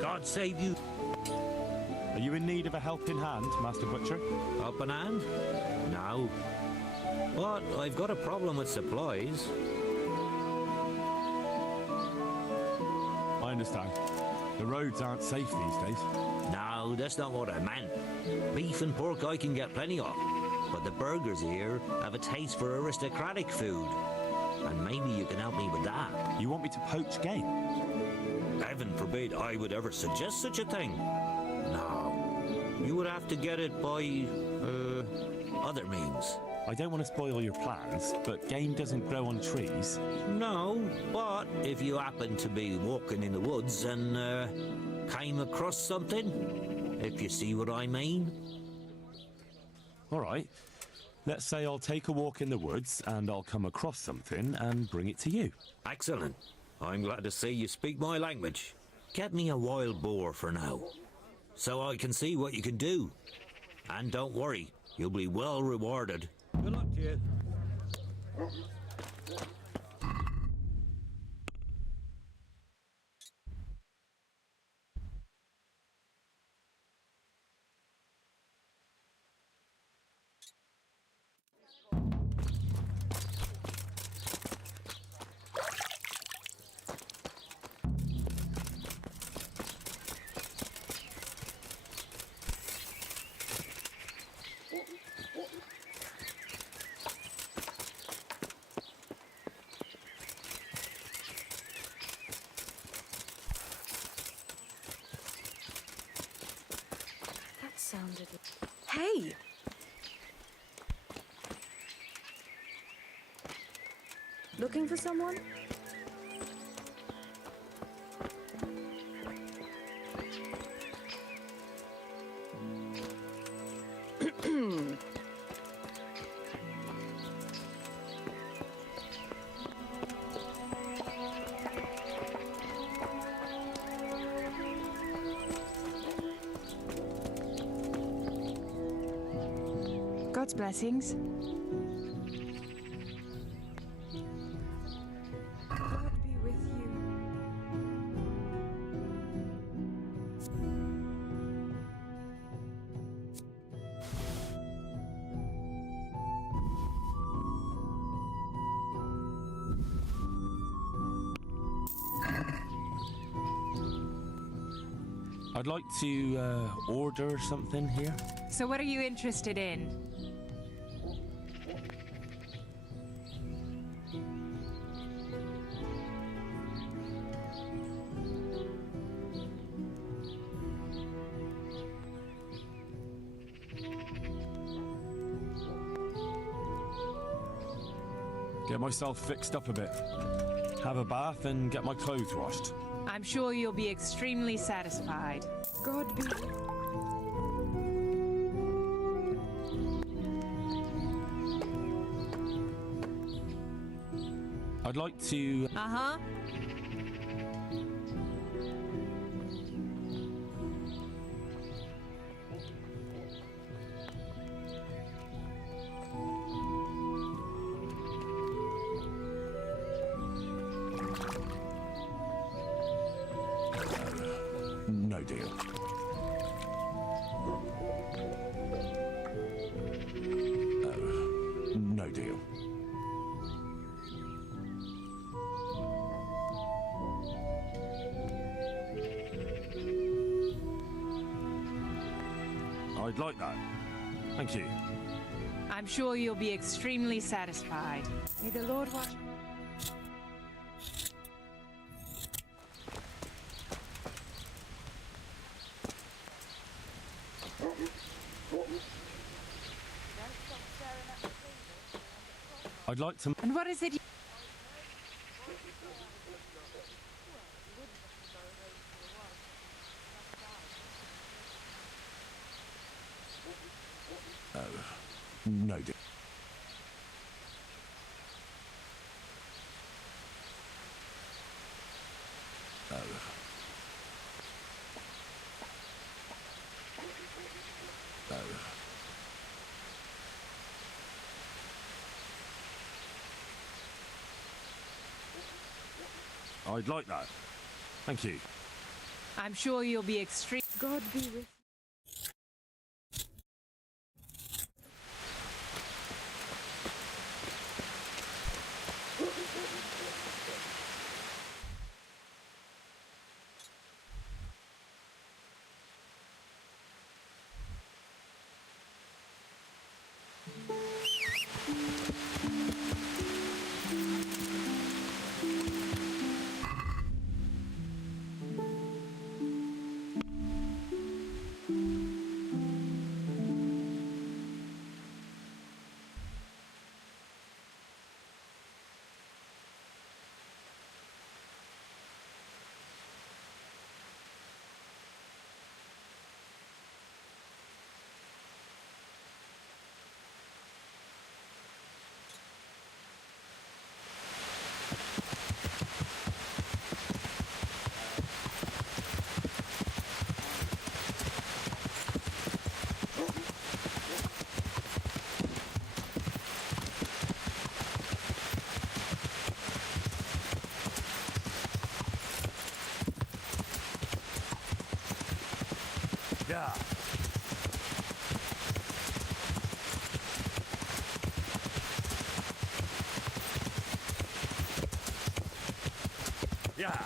God save you. Are you in need of a helping hand, Master Butcher? Helping hand? No. But I've got a problem with supplies. I understand. The roads aren't safe these days. No, that's not what I meant. Beef and pork I can get plenty of. But the burgers here have a taste for aristocratic food. And maybe you can help me with that. You want me to poach game? Heaven forbid I would ever suggest such a thing. No. You would have to get it by, other means. I don't want to spoil your plans, but game doesn't grow on trees. No, but if you happen to be walking in the woods and, came across something, if you see what I mean. All right. Let's say I'll take a walk in the woods and I'll come across something and bring it to you. Excellent. I'm glad to see you speak my language. Get me a wild boar for now, so I can see what you can do. And don't worry, you'll be well rewarded. Good luck to you. Sounded. Hey! Looking for someone? God's blessings. God be with you. I'd like to order something here. So what are you interested in? Get myself fixed up a bit. Have a bath and get my clothes washed. I'm sure you'll be extremely satisfied. God be. I'd like to... Uh-huh. No deal. No deal. I'd like that. Thank you. I'm sure you'll be extremely satisfied. May the Lord watch. I'd like to... And what is it? No deal. I'd like that. Thank you. I'm sure you'll be extreme. God be with. Yeah. Yeah.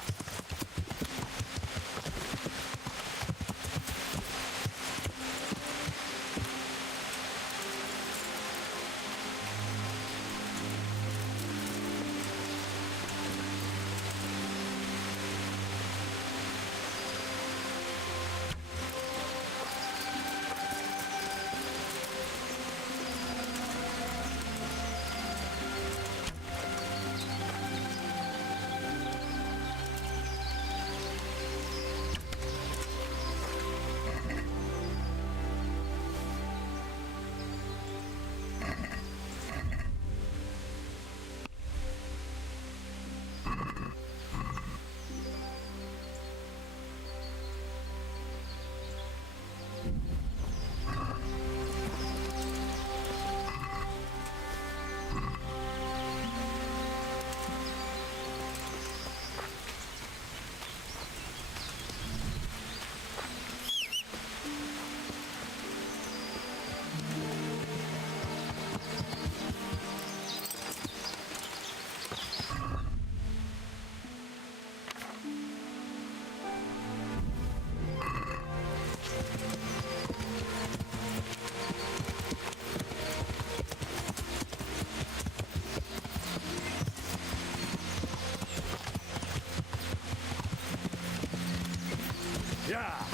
Yeah!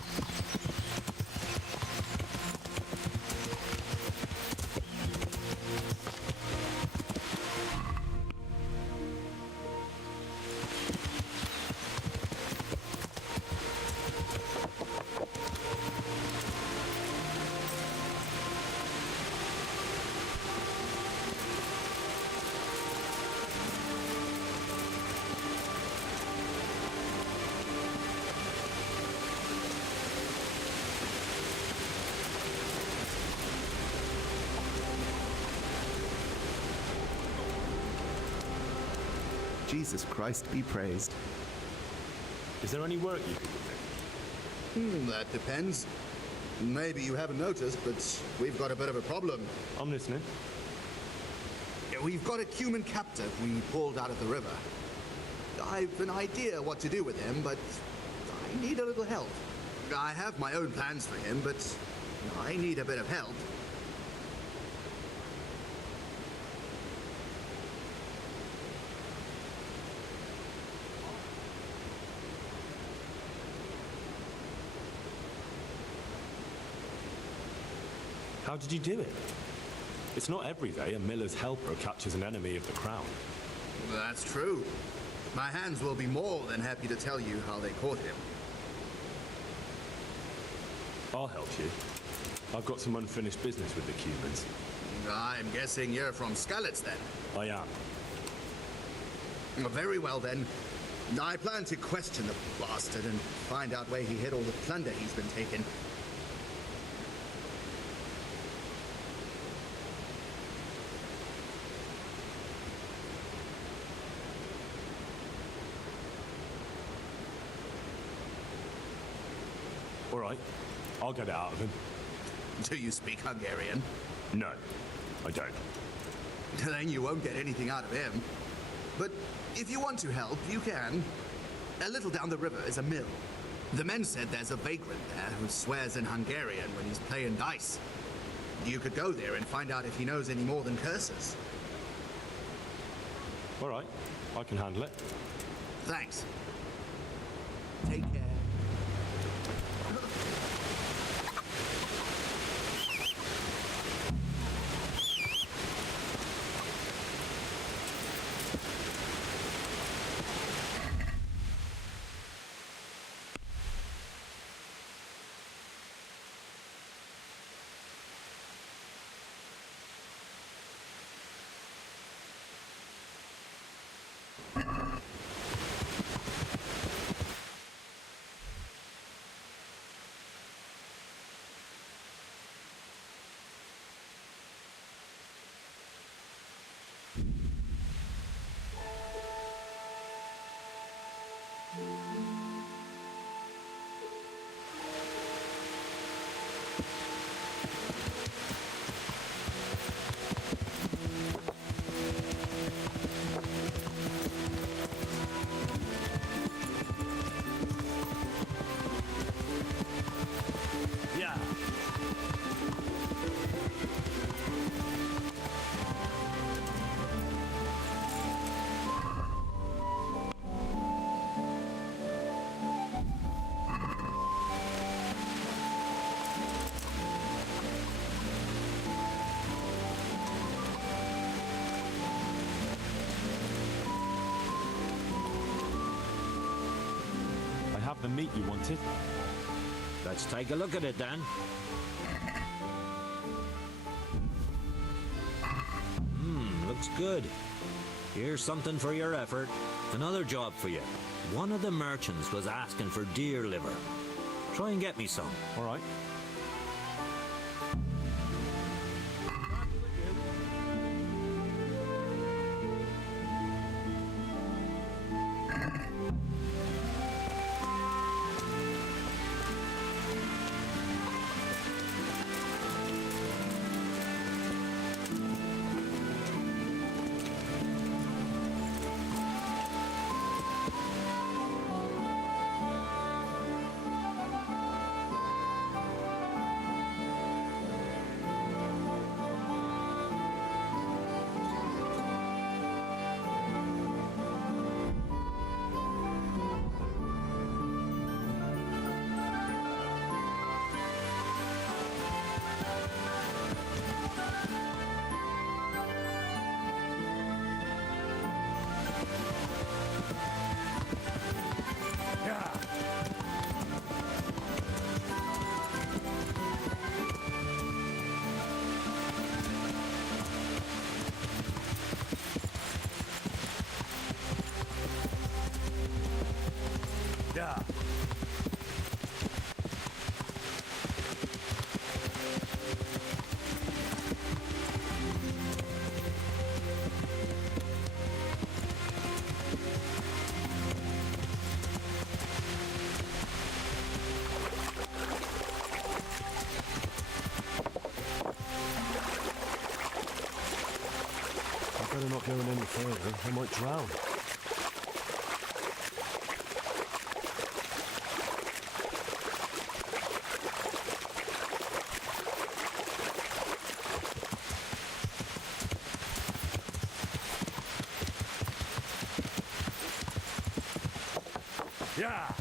Jesus Christ be praised. Is there any work you could do? That depends. Maybe you haven't noticed, but we've got a bit of a problem. I'm listening. We've got a human captive we pulled out of the river. I've an idea what to do with him, but I need a little help. I have my own plans for him, but I need a bit of help. How did you do it? It's not every day a miller's helper catches an enemy of the crown. That's true. My hands will be more than happy to tell you how they caught him. I'll help you. I've got some unfinished business with the Cubans. I'm guessing you're from Skalitz, then? I am. Very well, then. I plan to question the bastard and find out where he hid all the plunder he's been taking. All right, I'll get it out of him. Do you speak Hungarian? No, I don't. Then you won't get anything out of him. But if you want to help, you can. A little down the river is a mill. The men said there's a vagrant there who swears in Hungarian when he's playing dice. You could go there and find out if he knows any more than curses. All right, I can handle it. Thanks. Take care. The meat you wanted. Let's take a look at it, Dan. Looks good. Here's something for your effort. Another job for you. One of the merchants was asking for deer liver. Try and get me some. All right. here, I might drown. Yeah!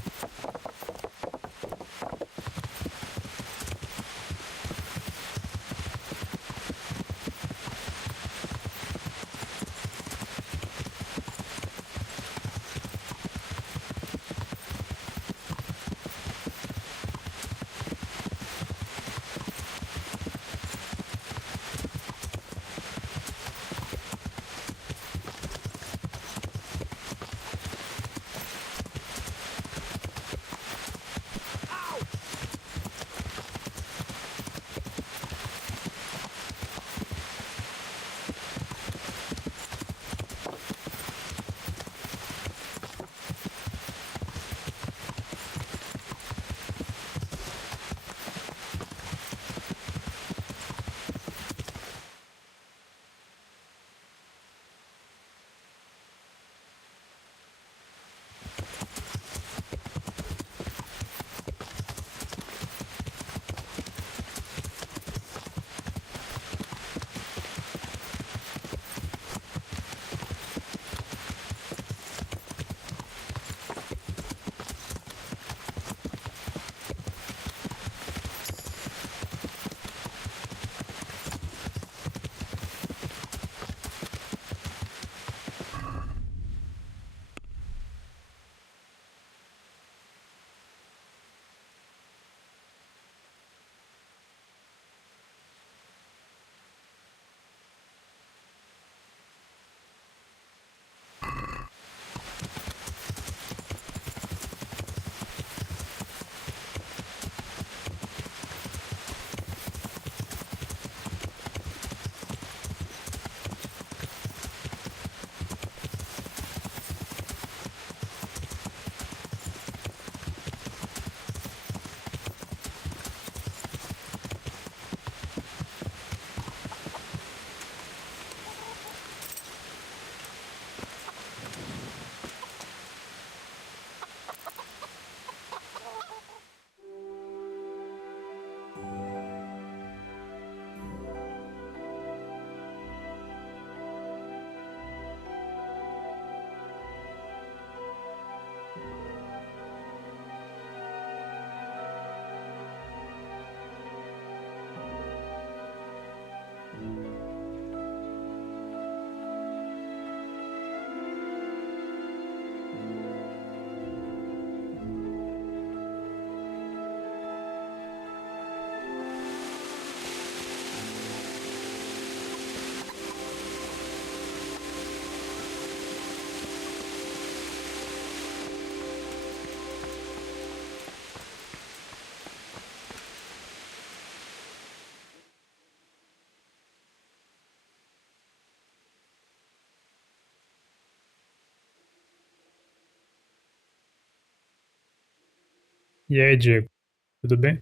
E aí, Diego, tudo bem?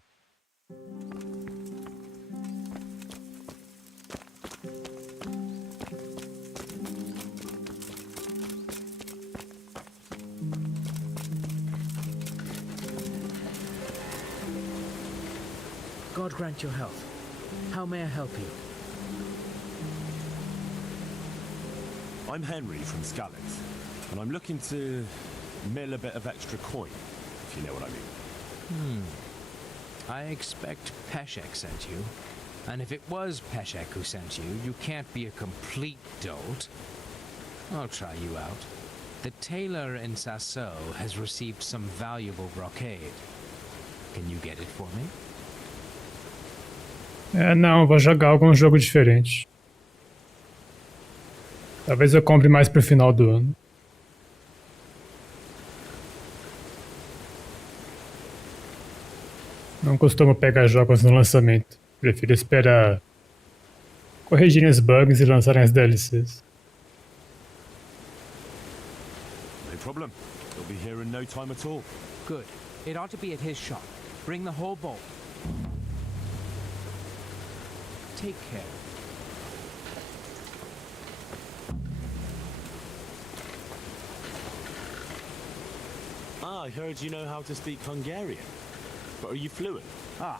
God grant your health. How may I help you? I'm Henry from Scallets, and I'm looking to mill a bit of extra coin, if you know what I mean. I expect Peshek sent you. And if it was Peshek who sent you, you can't be a complete dolt. I'll try you out. The tailor in Sasso has received some valuable brocade. Can you get it for me? Não, vou jogar algum jogo diferente. Talvez eu compre mais pro final do ano. Não costumo pegar jogos no lançamento. Prefiro esperar corrigirem os bugs e lançarem as DLCs. No problem. It'll be here in no time at all. Good. It ought to be at his shop. Bring the whole bowl. Take care. Ah, I heard you know how to speak Hungarian. But are you fluent? Ah,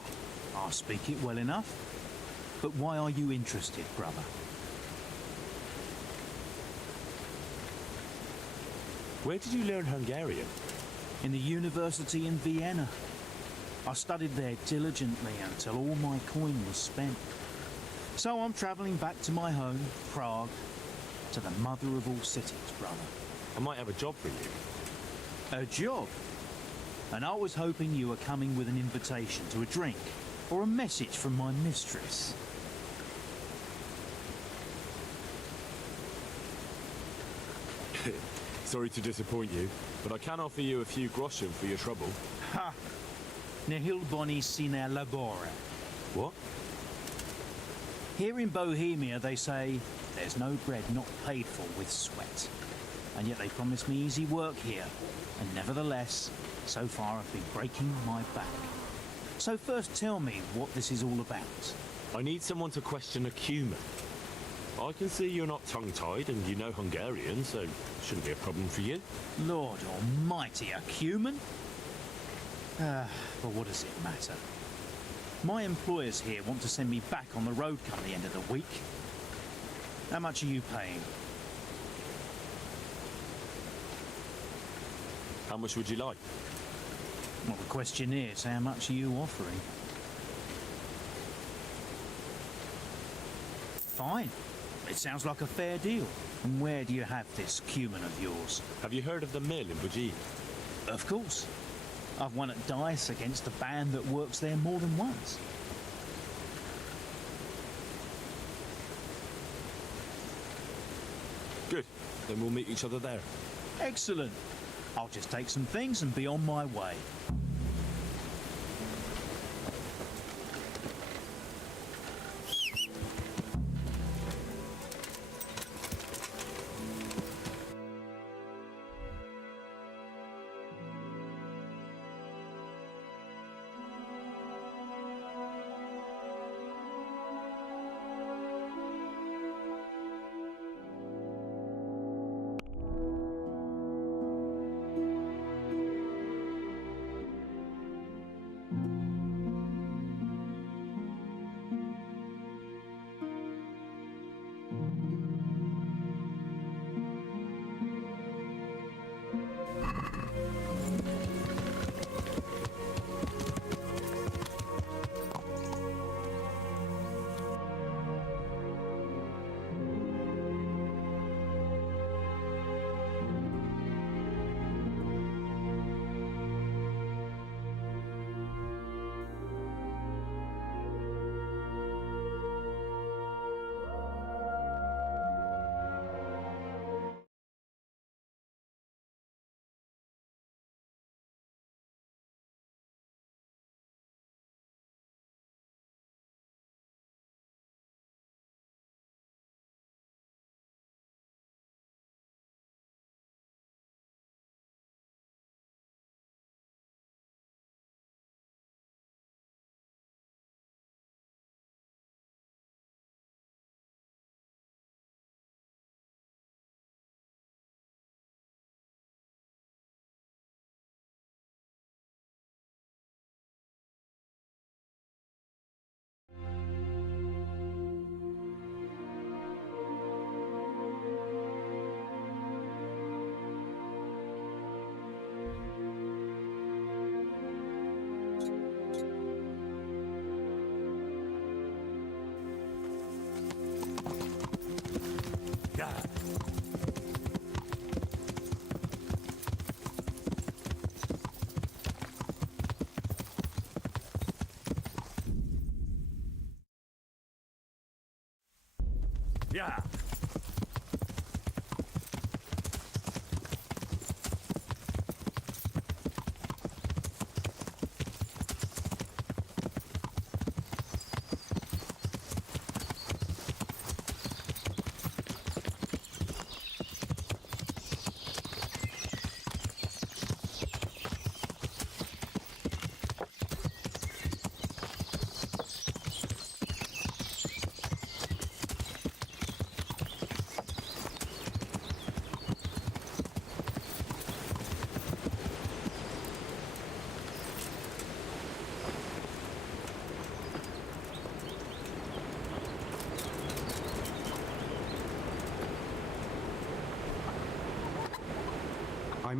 I speak it well enough. But why are you interested, brother? Where did you learn Hungarian? In the university in Vienna. I studied there diligently until all my coin was spent. So I'm travelling back to my home, Prague, to the mother of all cities, brother. I might have a job for you. A job? And I was hoping you were coming with an invitation to a drink or a message from my mistress. Sorry to disappoint you, but I can offer you a few groschen for your trouble. Ha! Nihil boni sine labore. What? Here in Bohemia they say there's no bread not paid for with sweat. And yet they promise me easy work here. And nevertheless, so far I've been breaking my back. So first tell me what this is all about. I need someone to question a cumin. I can see you're not tongue-tied and you know Hungarian, so it shouldn't be a problem for you. Lord almighty, a cumin? But what does it matter? My employers here want to send me back on the road come the end of the week. How much are you paying? How much would you like? Well, the question is, how much are you offering? Fine. It sounds like a fair deal. And where do you have this cumin of yours? Have you heard of the mill in Bujin? Of course. I've won at dice against a band that works there more than once. Good. Then we'll meet each other there. Excellent. I'll just take some things and be on my way. Yeah.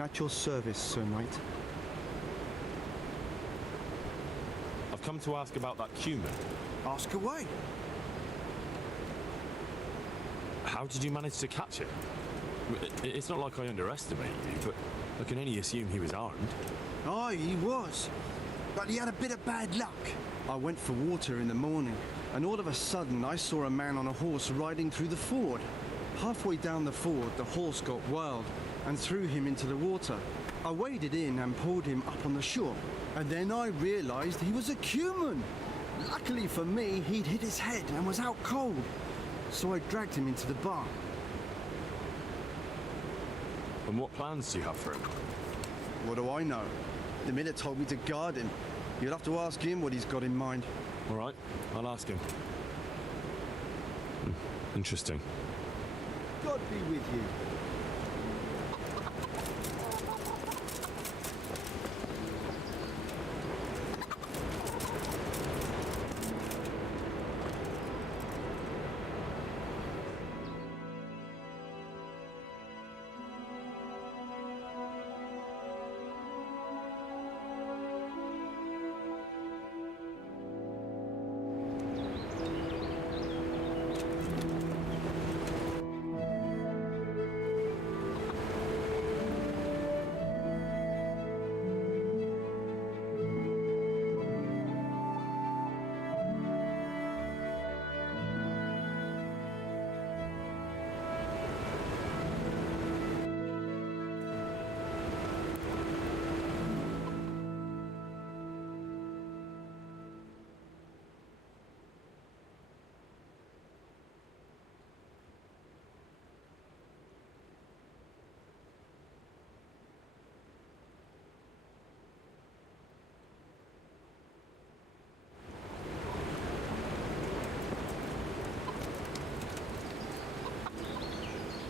at your service, Sir Knight. I've come to ask about that cumin. Ask away. How did you manage to catch it? It's not like I underestimate you, but I can only assume he was armed. Aye, he was. But he had a bit of bad luck. I went for water in the morning, and all of a sudden I saw a man on a horse riding through the ford. Halfway down the ford, the horse got wild and threw him into the water. I waded in and pulled him up on the shore, and then I realised he was a cumin. Luckily for me, he'd hit his head and was out cold, so I dragged him into the bar. And what plans do you have for him? What do I know? The miller told me to guard him. You'll have to ask him what he's got in mind. All right, I'll ask him. Interesting. God be with you.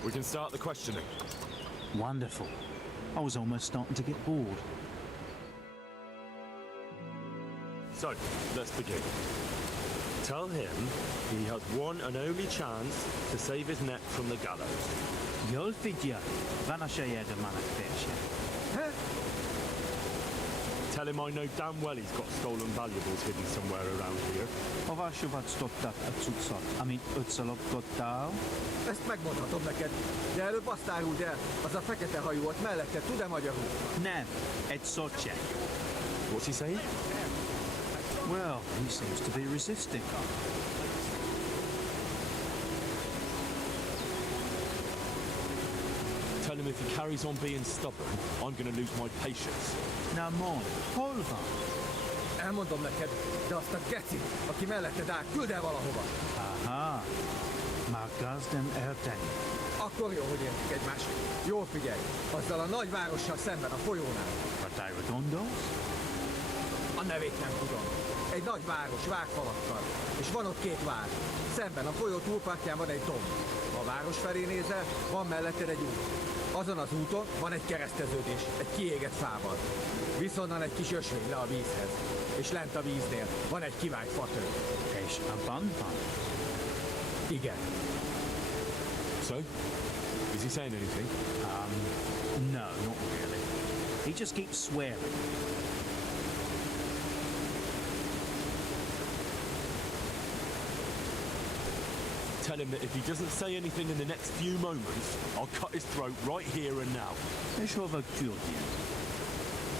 We can start the questioning. Wonderful. I was almost starting to get bored. So, let's begin. Tell him he has one and only chance to save his neck from the gallows. Jól figyelj, van a saját manak verse. Tell him I know damn well he's got stolen valuables hidden somewhere around here. Avásovat stottat a cuccot, amit ötször lopkodtál. Ezt megmondhatom neked, de előbb azt áruld el, az a fekete hajú ott mellette tud-e magyarul? Nem, egy szocse. What's he saying? Well, he seems to be resisting. Tell him if he carries on being stubborn, I'm going to lose my patience. Na mond, hol van? Elmondom neked, de azt a geci, aki melletted áll, küld el valahova. Aha, már gazdán eltenni. Akkor jó, hogy értik egymást. Jól figyelj, azzal a nagyvárossal szemben a folyónál. Patályra gondolsz? A nevét nem tudom. Egy nagy város vágfalakkal, és van ott két vár. Szemben a folyó túlpartján van egy domb. Ha a város felé nézel, van melletted egy út. Azon az úton van egy kereszteződés, egy kiégett fával. Viszonnan egy kis ösvény le a vízhez. És lent a víznél van egy kivágt fatő. És abban van? Igen. So? Is he saying anything? No, not really. He just keeps swearing. Tell him that if he doesn't say anything in the next few moments, I'll cut his throat right here and now. És hova küldjön?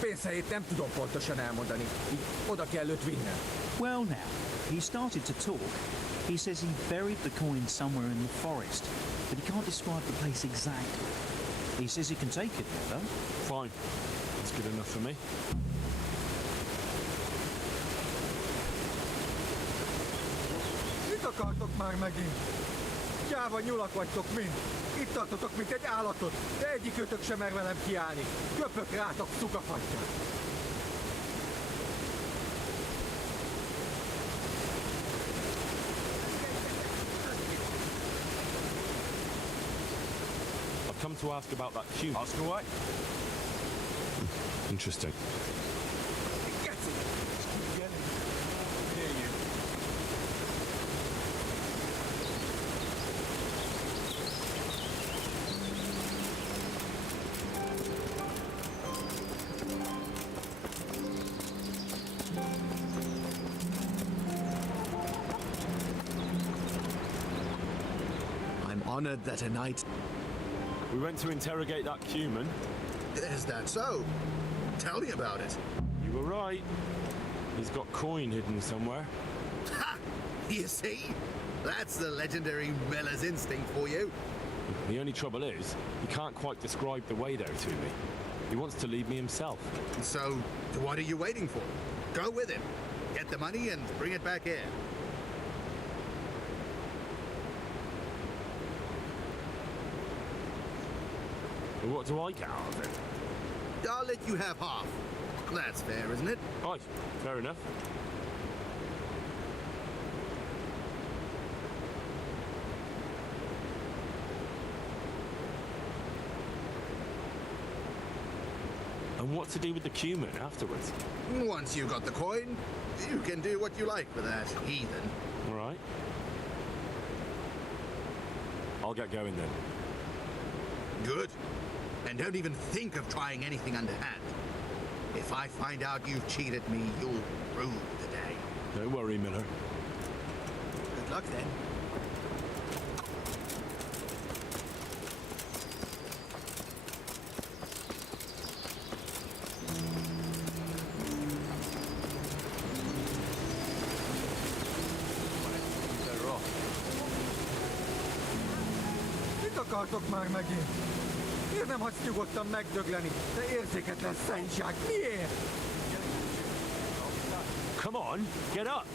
Pénzhelyét nem tudom pontosan elmondani. Így oda kell őt vinnem. Well now, he started to talk. He says he buried the coin somewhere in the forest, but he can't describe the place exactly. He says he can take it there, though. Fine. That's good enough for me. Mit akartok már megint? Gyáva nyulak vagytok mind. Itt tartotok, mint egy állatot, de egyikőtök sem mer velem kiállni. Köpök rátok szukafattyát. I've come to ask about that cube. Ask away. Interesting. honored that a knight... We went to interrogate that Cuman. Is that so? Tell me about it. You were right. He's got coin hidden somewhere. Ha! You see? That's the legendary miller's instinct for you. The only trouble is, he can't quite describe the way there to me. He wants to lead me himself. So, what are you waiting for? Go with him. Get the money and bring it back here. What do I get out of it? I'll let you have half. That's fair, isn't it? Aye, fair enough. And what to do with the cumin afterwards? Once you got the coin, you can do what you like with that heathen. All right. I'll get going then. Good. And don't even think of trying anything underhand. If I find out you've cheated me, you'll rue the day. Don't worry, Miller. Good luck then. Mit akartok már megint? Miért nem hagysz nyugodtan megdögleni? Te érzéketlen szentság, miért? Come on, get up!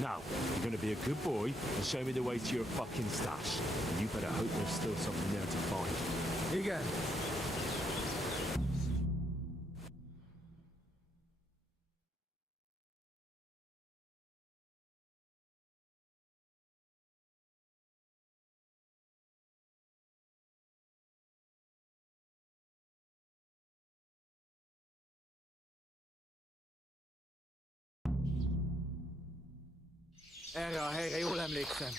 Now, you're gonna be a good boy and show me the way to your fucking stash. And you better hope there's still something there to find. Igen. Erre a helyre jól emlékszem.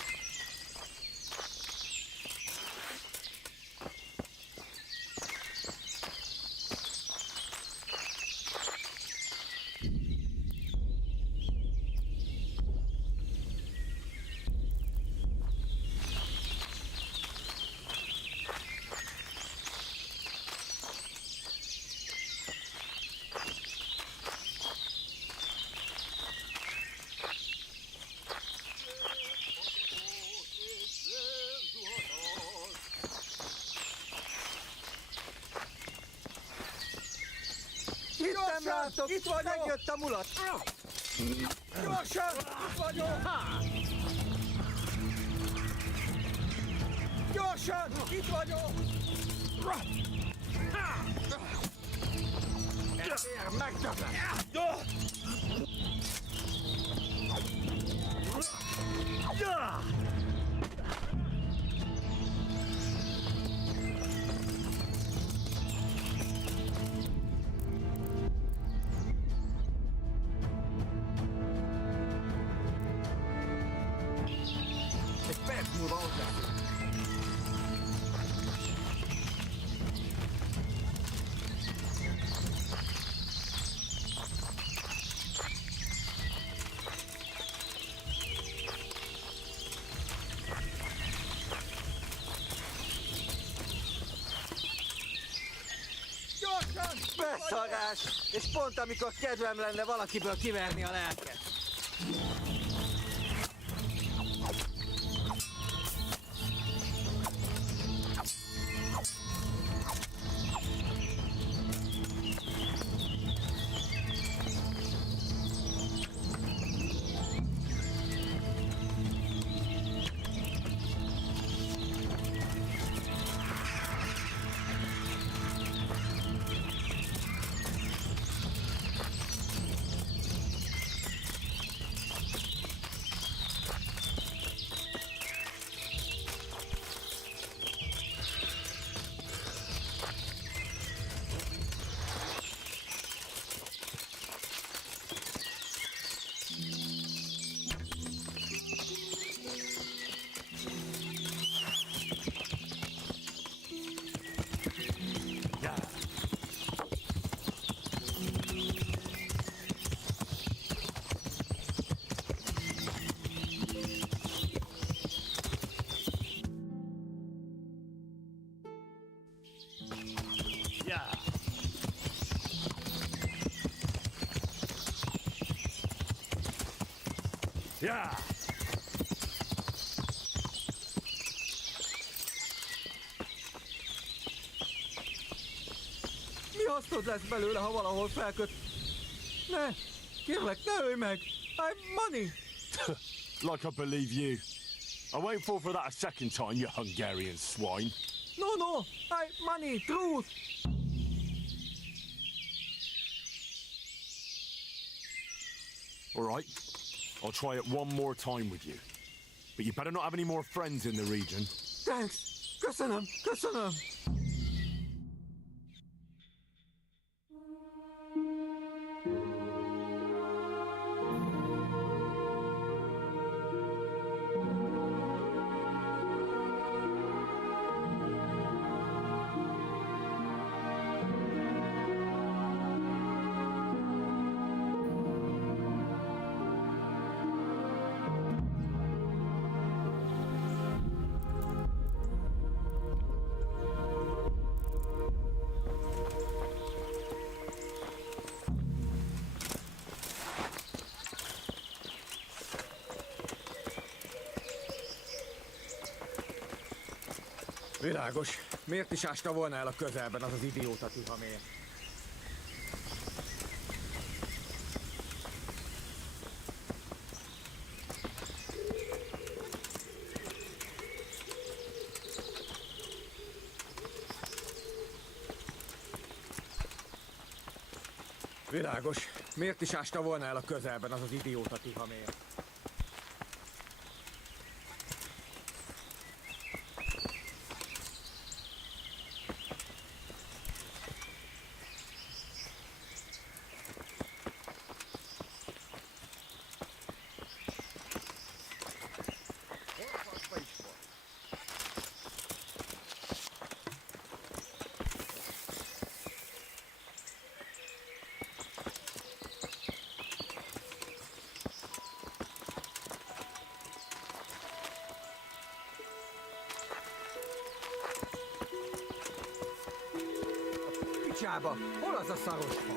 Itt nem látok! Itt vagyok! Megjött a mulat! Gyorsan! Itt vagyok! Gyorsan! Itt vagyok! Ezért megdöglek! Beszarás! És pont amikor kedvem lenne valakiből kiverni a lelket. Yeah! Mi hasznod lesz belőle, ha valahol felköt? Ne! Kérlek, ne ölj meg! Money! Like I believe you. I won't fall for that a second time, you Hungarian swine. No! Money! Truth! All right, I'll try it one more time with you. But you better not have any more friends in the region. Thanks! Köszönöm! Köszönöm! Világos. Miért is ásta volna el a közelben az idióta tihamér? Világos. Miért is ásta volna el a közelben az idióta tihamér? Picsába! Hol az a szaros fa?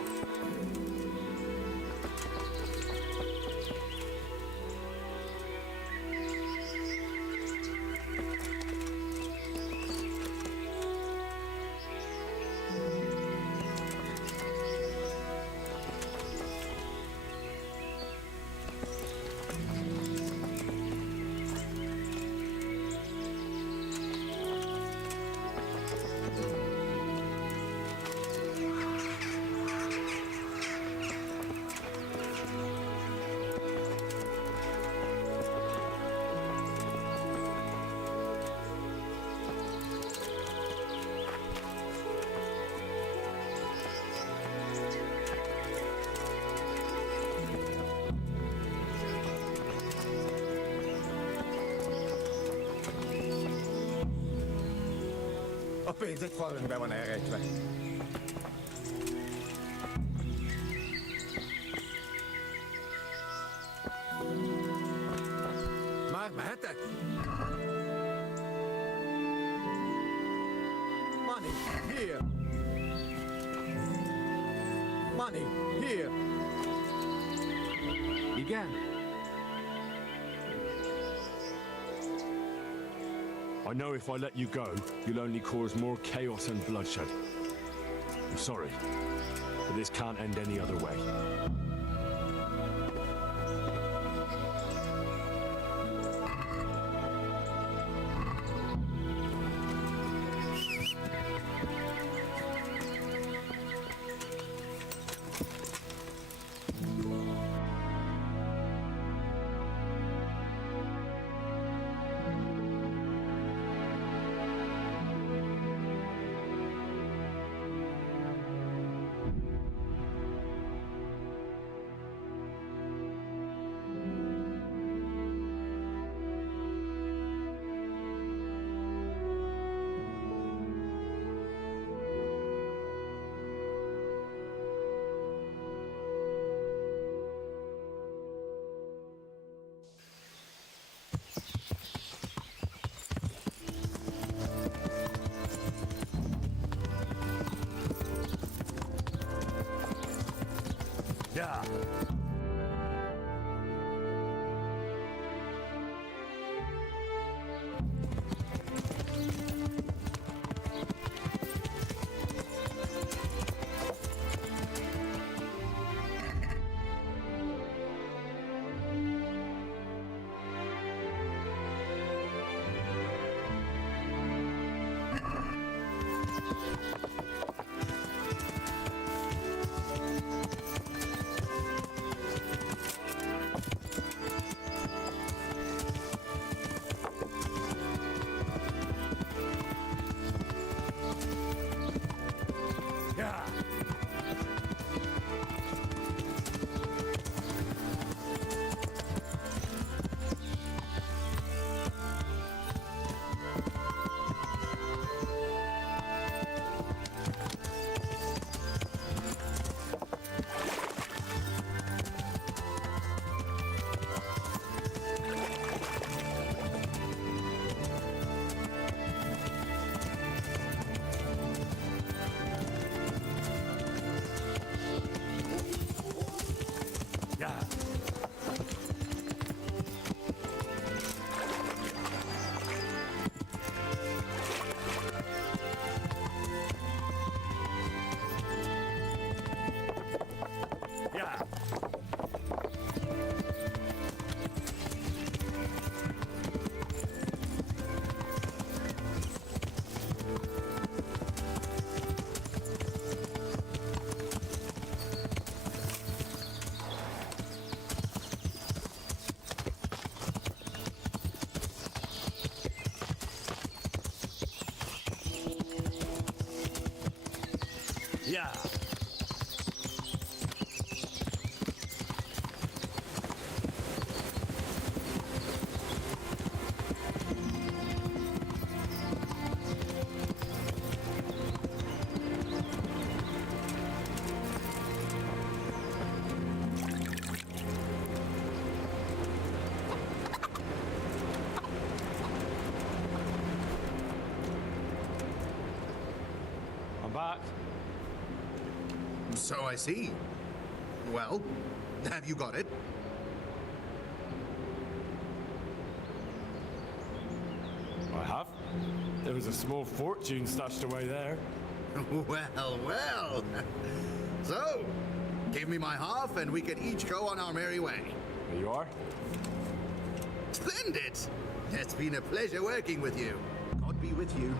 A pénz egy falünkbe van elrejtve. Már mehetek? Money, here! Money, here! Igen? I know if I let you go, you'll only cause more chaos and bloodshed. I'm sorry, but this can't end any other way. Yeah. fact. So I see. Well, have you got it? I have. There was a small fortune stashed away there. Well, well. So, give me my half and we can each go on our merry way. There you are. Splendid! It's been a pleasure working with you. God be with you.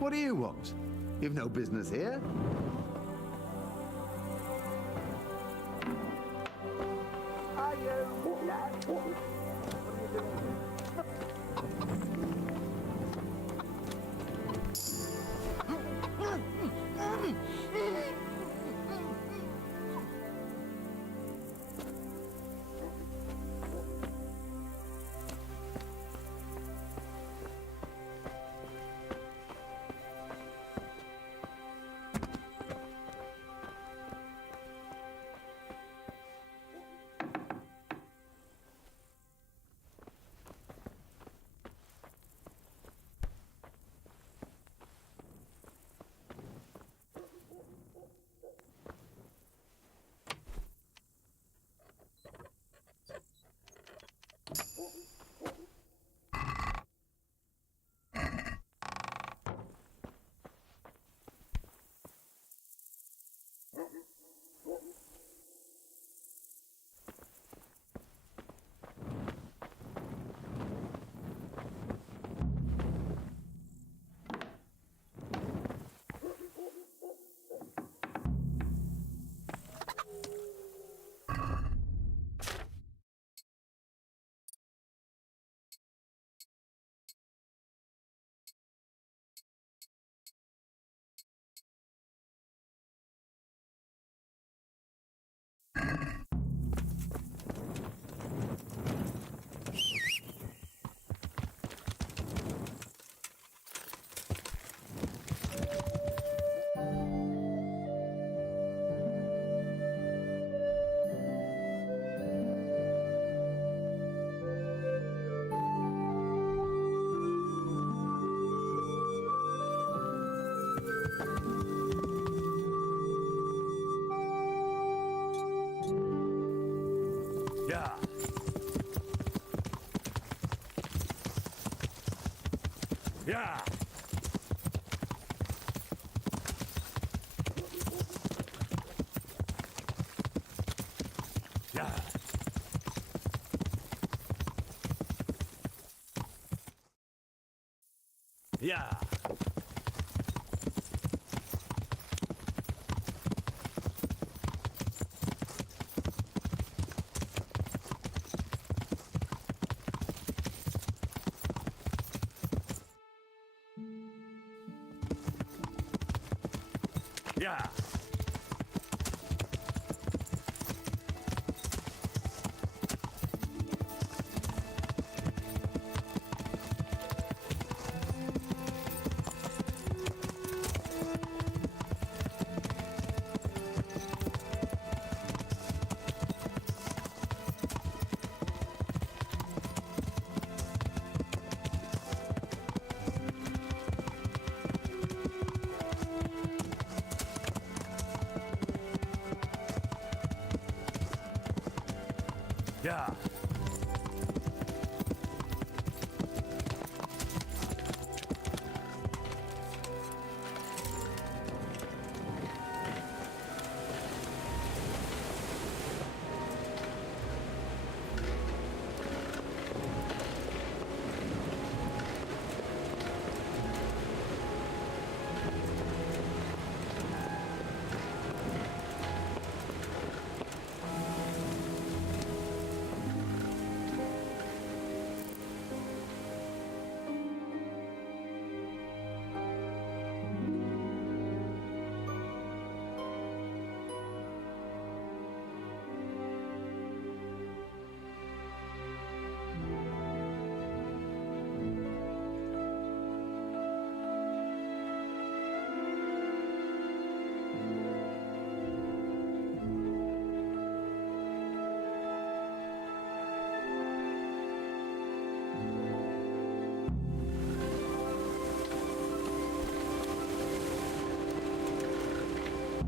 What do you want? You've no business here. Are you? What are you doing? Yeah. Yeah. Yeah. Yeah. Yeah. Yeah.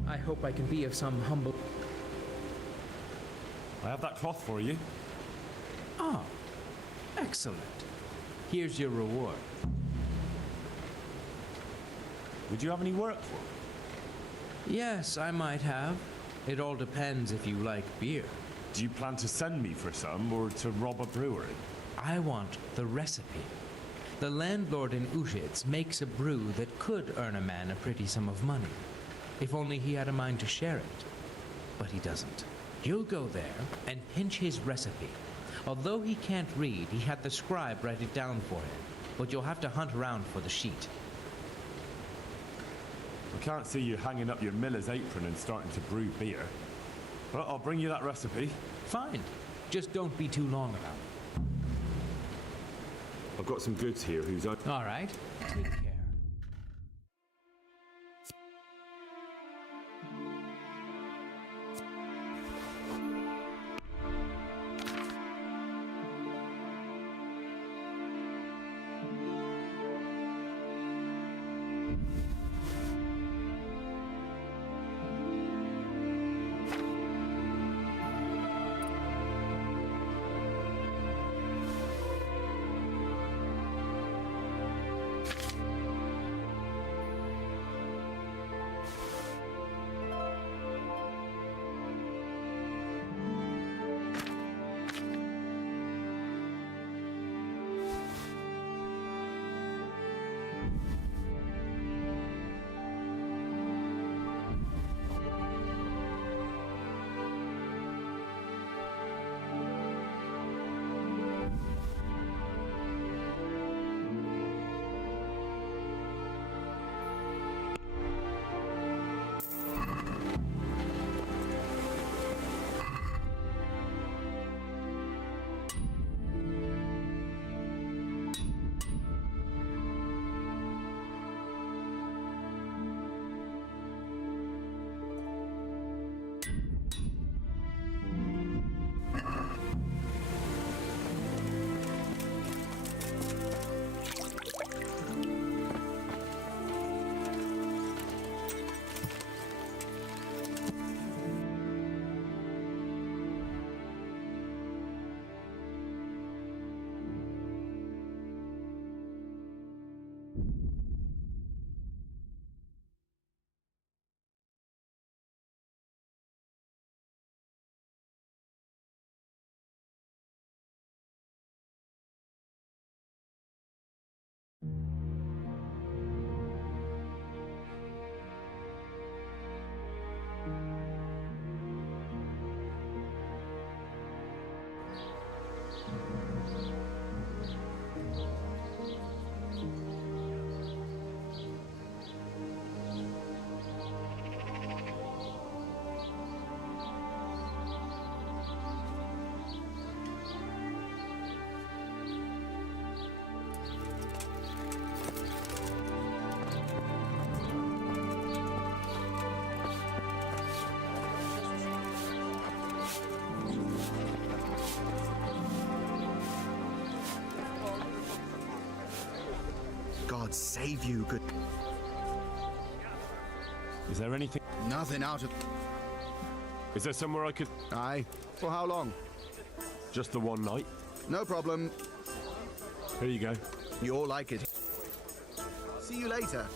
I hope I can be of some humble... I have that cloth for you. Ah, excellent. Here's your reward. Would you have any work for me? Yes, I might have. It all depends if you like beer. Do you plan to send me for some, or to rob a brewery? I want the recipe. The landlord in Ushitz makes a brew that could earn a man a pretty sum of money, if only he had a mind to share it. But he doesn't. You'll go there and pinch his recipe. Although he can't read, he had the scribe write it down for him, but you'll have to hunt around for the sheet. I can't see you hanging up your miller's apron and starting to brew beer. But I'll bring you that recipe. Fine. Just don't be too long about it. I've got some goods here whose own... All right. Take care. would save you, good... Is there anything? Nothing out of... Is there somewhere I could... Aye. For how long? Just the one night? No problem. Here you go. You'll like it. See you later.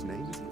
Whose name is it?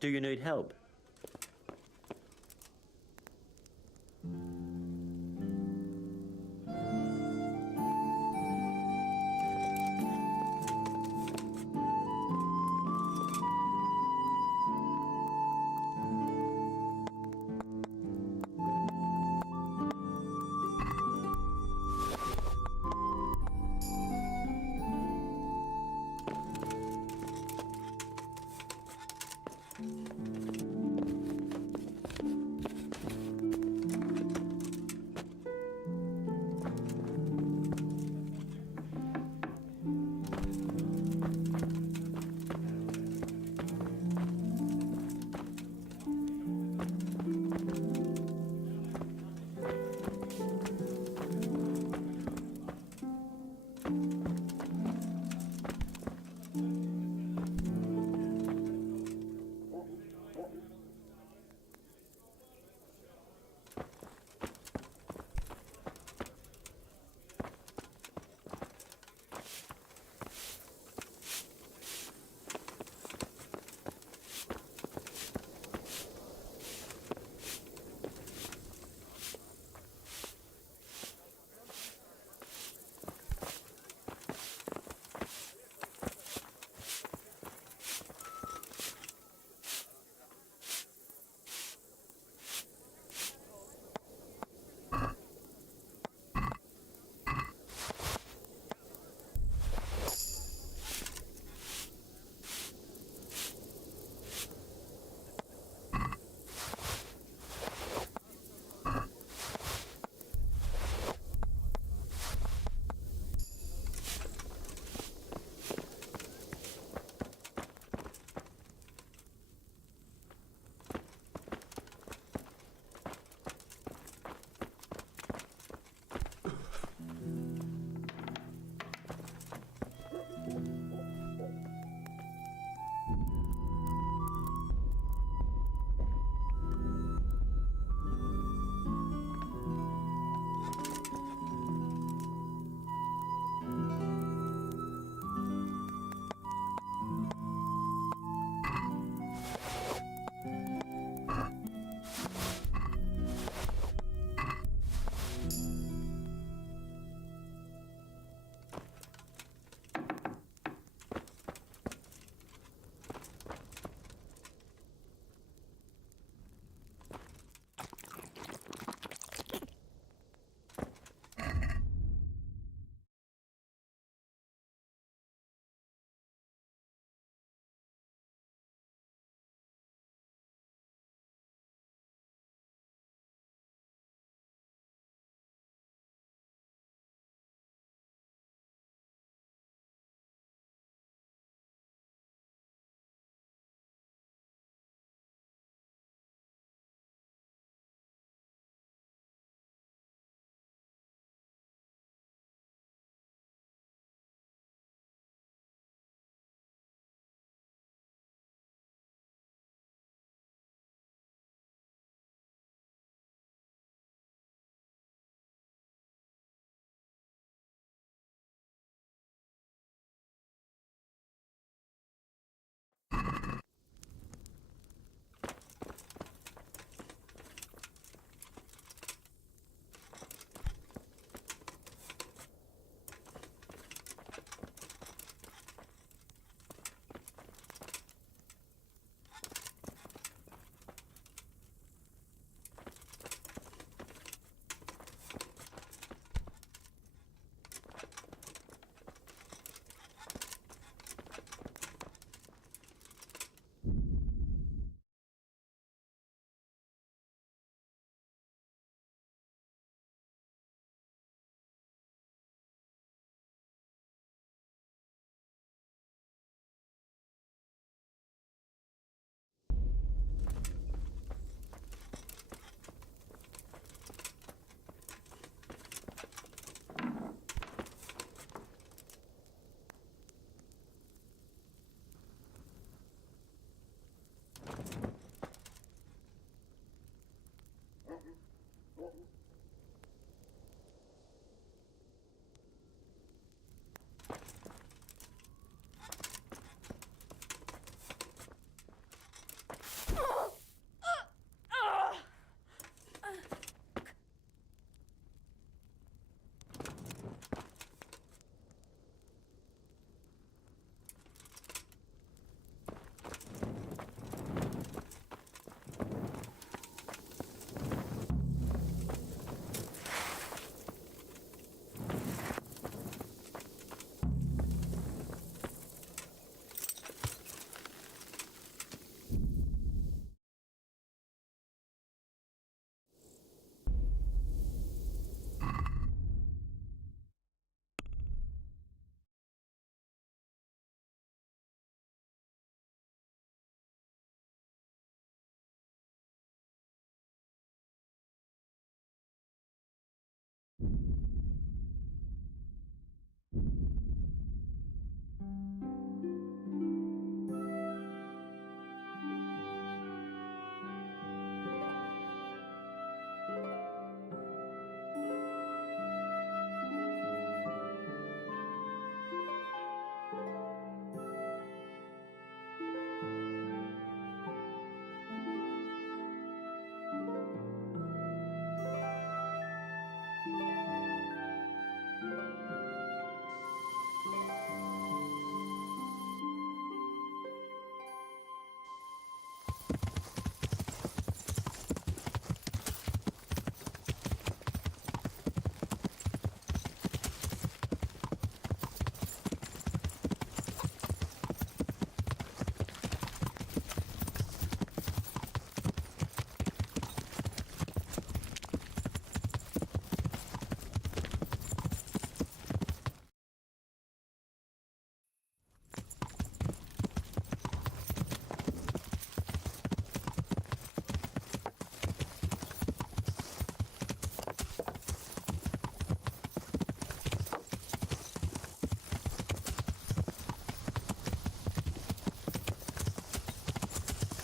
Do you need help?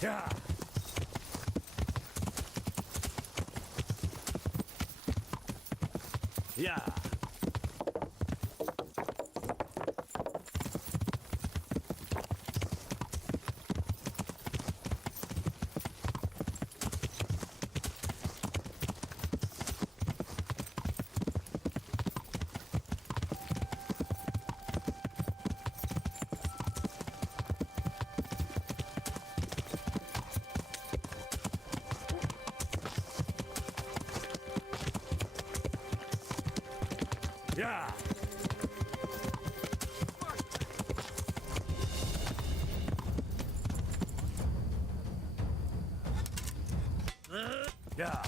Yeah. Yeah. Yeah. Yeah.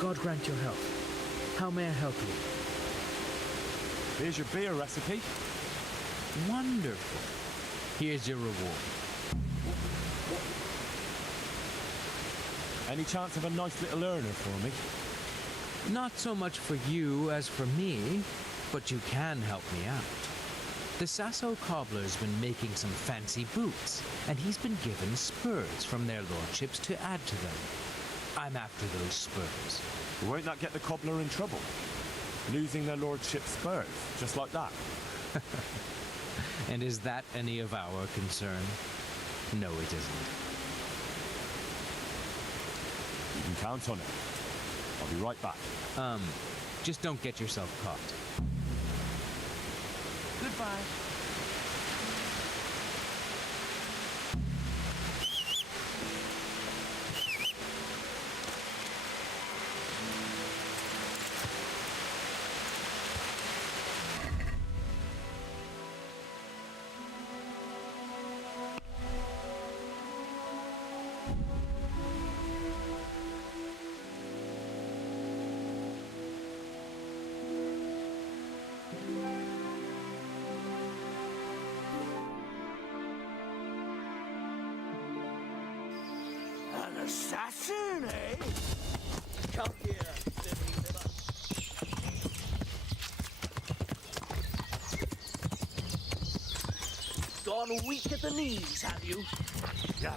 God grant your health. How may I help you? Here's your beer recipe. Wonderful. Here's your reward. Any chance of a nice little earner for me? Not so much for you as for me, but you can help me out. The Sasso cobbler's been making some fancy boots, and he's been given spurs from their lordships to add to them. I'm after those spurs. Won't that get the cobbler in trouble? Losing their lordship's spurs, just like that. And is that any of our concern? No, it isn't. You can count on it. I'll be right back. Just don't get yourself caught. Goodbye. An assassin, eh? Come here, silly liver. Gone weak at the knees, have you? Yeah.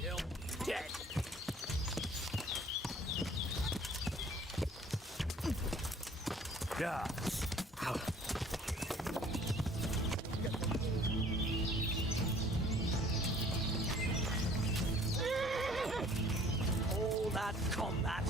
You're dead. Yeah. All that combat.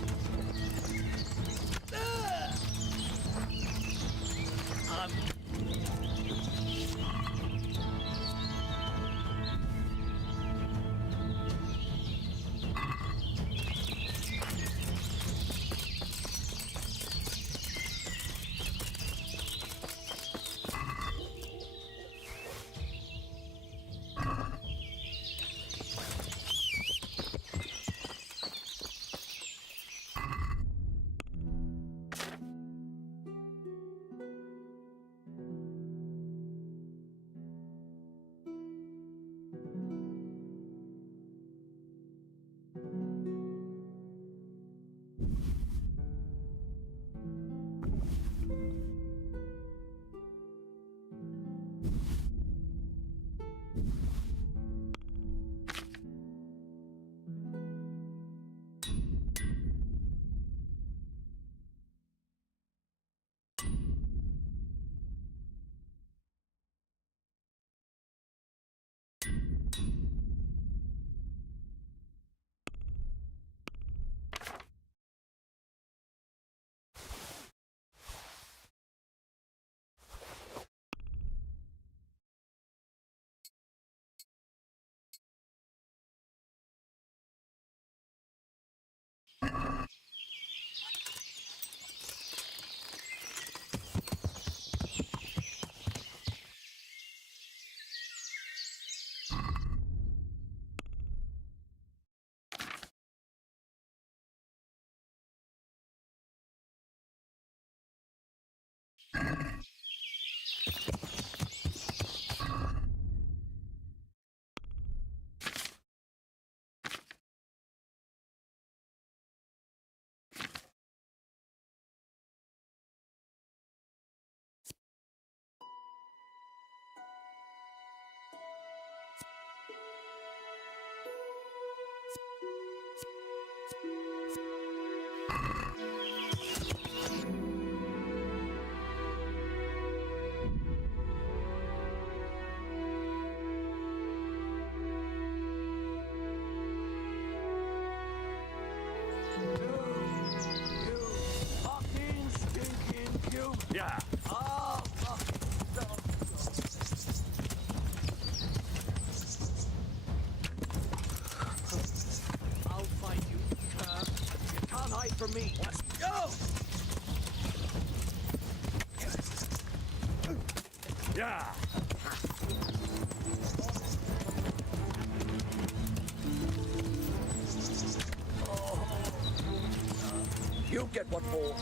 after me. Let's go! Yeah. You get what for.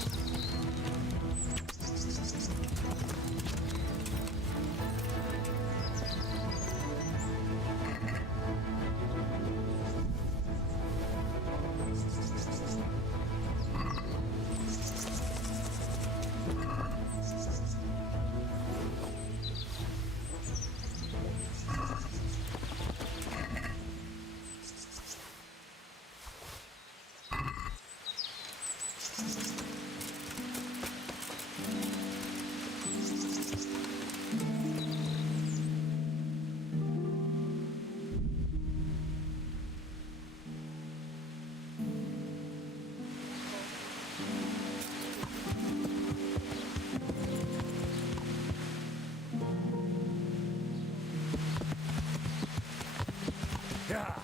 Yeah.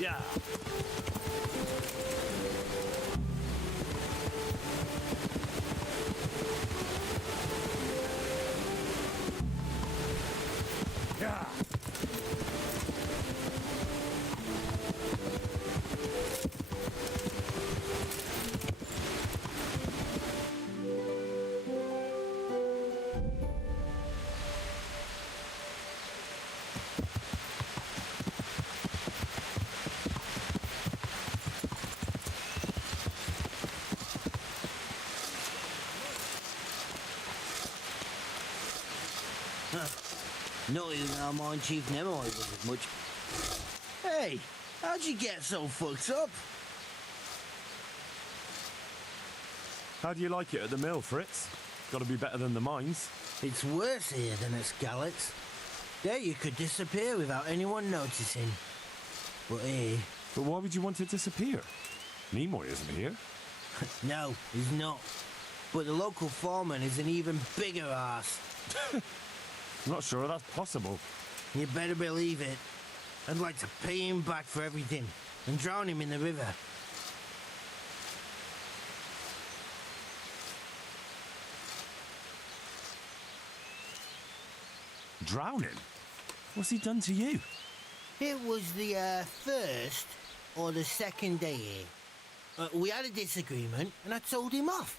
Yeah. Yeah. Not even our mine chief Nemo was as much. Hey, how'd you get so fucked up? How do you like it at the mill, Fritz? Got to be better than the mines. It's worse here than at Skalitz. There you could disappear without anyone noticing. But here... But why would you want to disappear? Nimoy isn't here. No, he's not. But the local foreman is an even bigger ass. I'm not sure that's possible. You better believe it. I'd like to pay him back for everything and drown him in the river. Drowning? What's he done to you? It was the first or the second day here. We had a disagreement and I told him off.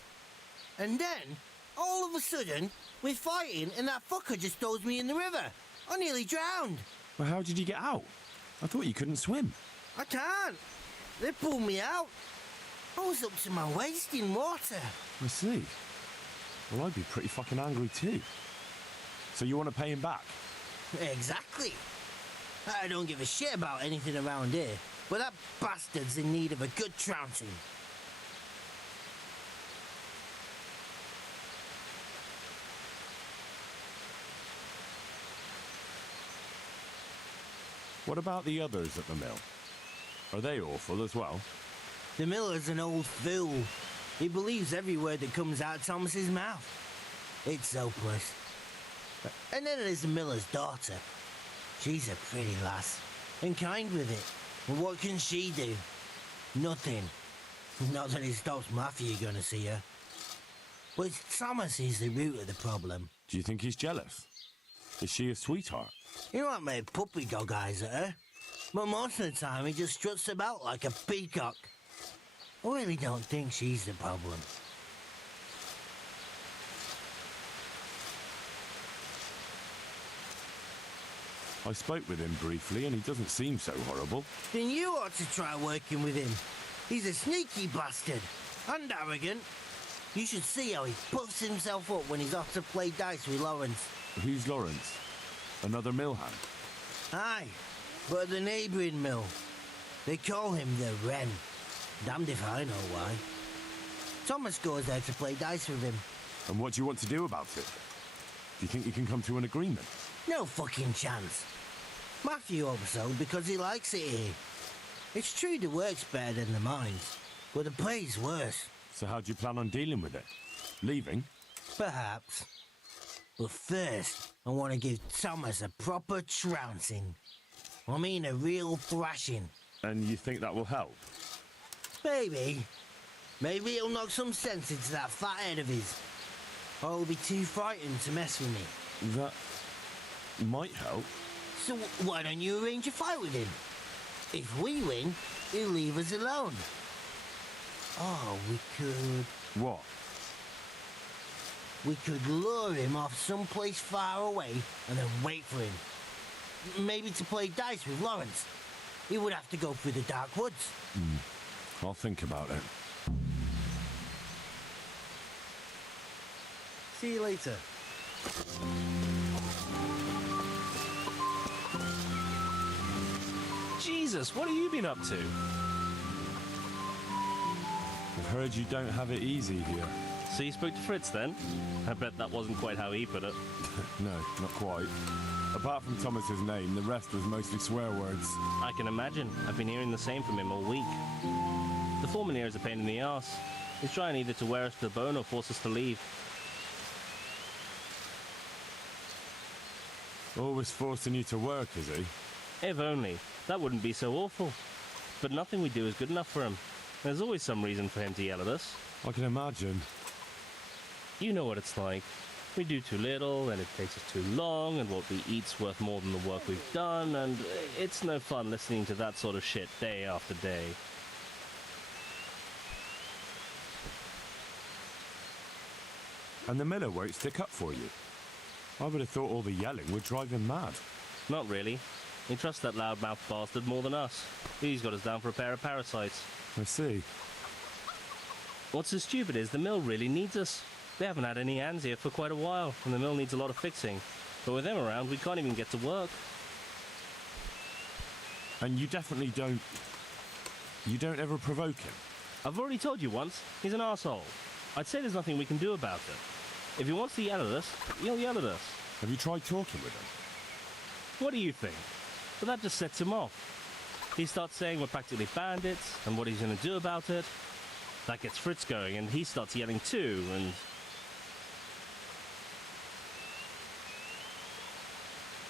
And then, all of a sudden, we're fighting and that fucker just throws me in the river. I nearly drowned. Well, how did you get out? I thought you couldn't swim. I can't. They pulled me out. I was up to my waist in water. I see. Well, I'd be pretty fucking angry too. So you want to pay him back? Exactly. I don't give a shit about anything around here, but that bastard's in need of a good trouncing. What about the others at the mill? Are they awful as well? The miller's an old fool. He believes every word that comes out of Thomas's mouth. It's hopeless. And then there's the miller's daughter. She's a pretty lass, and kind with it. And what can she do? Nothing. Not that it stops Matthew gonna see her. But it's Thomas who's the root of the problem. Do you think he's jealous? Is she a sweetheart? He might make puppy dog eyes at her, but most of the time he just struts about like a peacock. I really don't think she's the problem. I spoke with him briefly and he doesn't seem so horrible. Then you ought to try working with him. He's a sneaky bastard and arrogant. You should see how he puffs himself up when he's off to play dice with Lawrence. Who's Lawrence? Another mill hand? Aye, but the neighbouring mill. They call him the Wren. Damned if I know why. Thomas goes there to play dice with him. And what do you want to do about it? Do you think you can come to an agreement? No fucking chance. Matthew hopes so because he likes it here. It's true the work's better than the mines, but the pay's worse. So how do you plan on dealing with it? Leaving? Perhaps. But first, I want to give Thomas a proper trouncing. I mean a real thrashing. And you think that will help? Maybe. Maybe it'll knock some sense into that fat head of his. Or he'll be too frightened to mess with me. That might help. So why don't you arrange a fight with him? If we win, he'll leave us alone. Oh, we could... What? We could lure him off someplace far away and then wait for him. Maybe to play dice with Lawrence. He would have to go through the dark woods. I'll think about it. See you later. Jesus, what have you been up to? I've heard you don't have it easy here. So you spoke to Fritz then? I bet that wasn't quite how he put it. No, not quite. Apart from Thomas's name, the rest was mostly swear words. I can imagine. I've been hearing the same from him all week. The foreman here is a pain in the arse. He's trying either to wear us to the bone or force us to leave. Always forcing you to work, is he? If only. That wouldn't be so awful. But nothing we do is good enough for him. There's always some reason for him to yell at us. I can imagine. You know what it's like. We do too little, and it takes us too long, and what we eat's worth more than the work we've done, and it's no fun listening to that sort of shit day after day. And the miller won't stick up for you. I would have thought all the yelling would drive him mad. Not really. He trusts that loudmouth bastard more than us. He's got us down for a pair of parasites. I see. What's so stupid is the mill really needs us. They haven't had any hands here for quite a while, and the mill needs a lot of fixing. But with them around, we can't even get to work. And you definitely don't... You don't ever provoke him? I've already told you once, he's an arsehole. I'd say there's nothing we can do about it. If he wants to yell at us, he'll yell at us. Have you tried talking with him? What do you think? But that just sets him off. He starts saying we're practically bandits, and what he's going to do about it. That gets Fritz going, and he starts yelling too, and...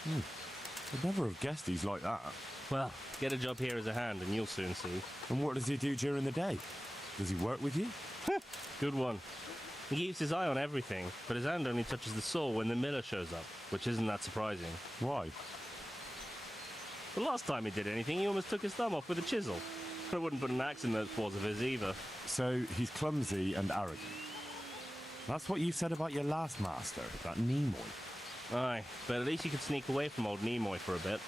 I'd never have guessed he's like that. Well, get a job here as a hand, and you'll soon see. And what does he do during the day? Does he work with you? Good one. He keeps his eye on everything, but his hand only touches the saw when the miller shows up, which isn't that surprising. Why? The last time he did anything, he almost took his thumb off with a chisel. I wouldn't put an axe in those paws of his either. So he's clumsy and arrogant. That's what you said about your last master, that Nimoy. Aye, but at least you could sneak away from old Nimoy for a bit.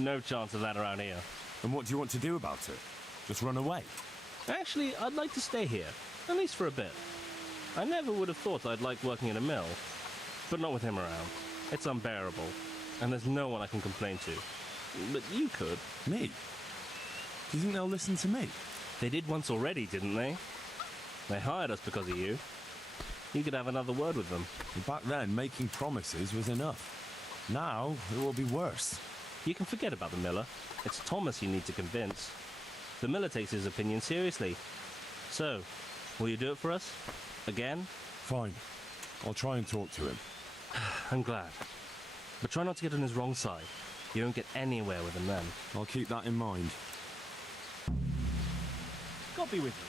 No chance of that around here. And what do you want to do about it? Just run away? Actually, I'd like to stay here, at least for a bit. I never would have thought I'd like working in a mill, but not with him around. It's unbearable, and there's no one I can complain to. But you could. Me? Do you think they'll listen to me? They did once already, didn't they? They hired us because of you. You could have another word with them. Back then, making promises was enough. Now, it will be worse. You can forget about the miller. It's Thomas you need to convince. The miller takes his opinion seriously. So, will you do it for us? Again? Fine. I'll try and talk to him. I'm glad. But try not to get on his wrong side. You don't get anywhere with him then. I'll keep that in mind. God be with you.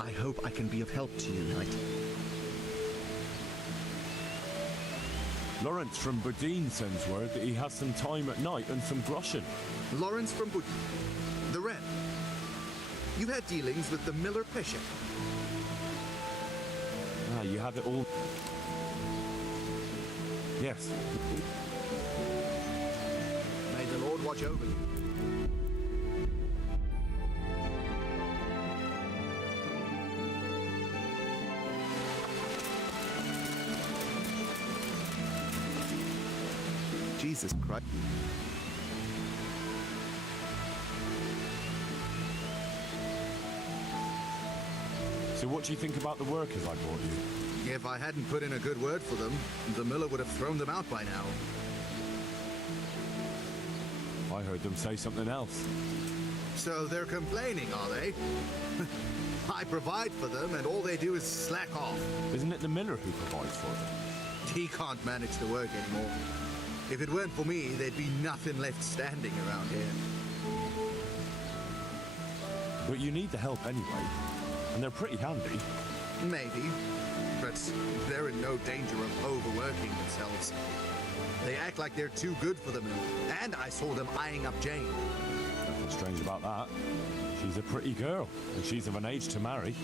I hope I can be of help to you, Knight. Lawrence from Bodine sends word that he has some time at night and some groschen. Lawrence from Bodine. The Red. You've had dealings with the Miller Pesha. Ah, you have it all. Yes. May the Lord watch over you. Jesus Christ. So what do you think about the workers I brought you? If I hadn't put in a good word for them, the miller would have thrown them out by now. I heard them say something else. So they're complaining, are they? I provide for them, and all they do is slack off. Isn't it the miller who provides for them? He can't manage the work anymore. If it weren't for me, there'd be nothing left standing around here. But you need the help anyway, and they're pretty handy. Maybe, but they're in no danger of overworking themselves. They act like they're too good for the mill, and I saw them eyeing up Jane. Nothing strange about that. She's a pretty girl, and she's of an age to marry.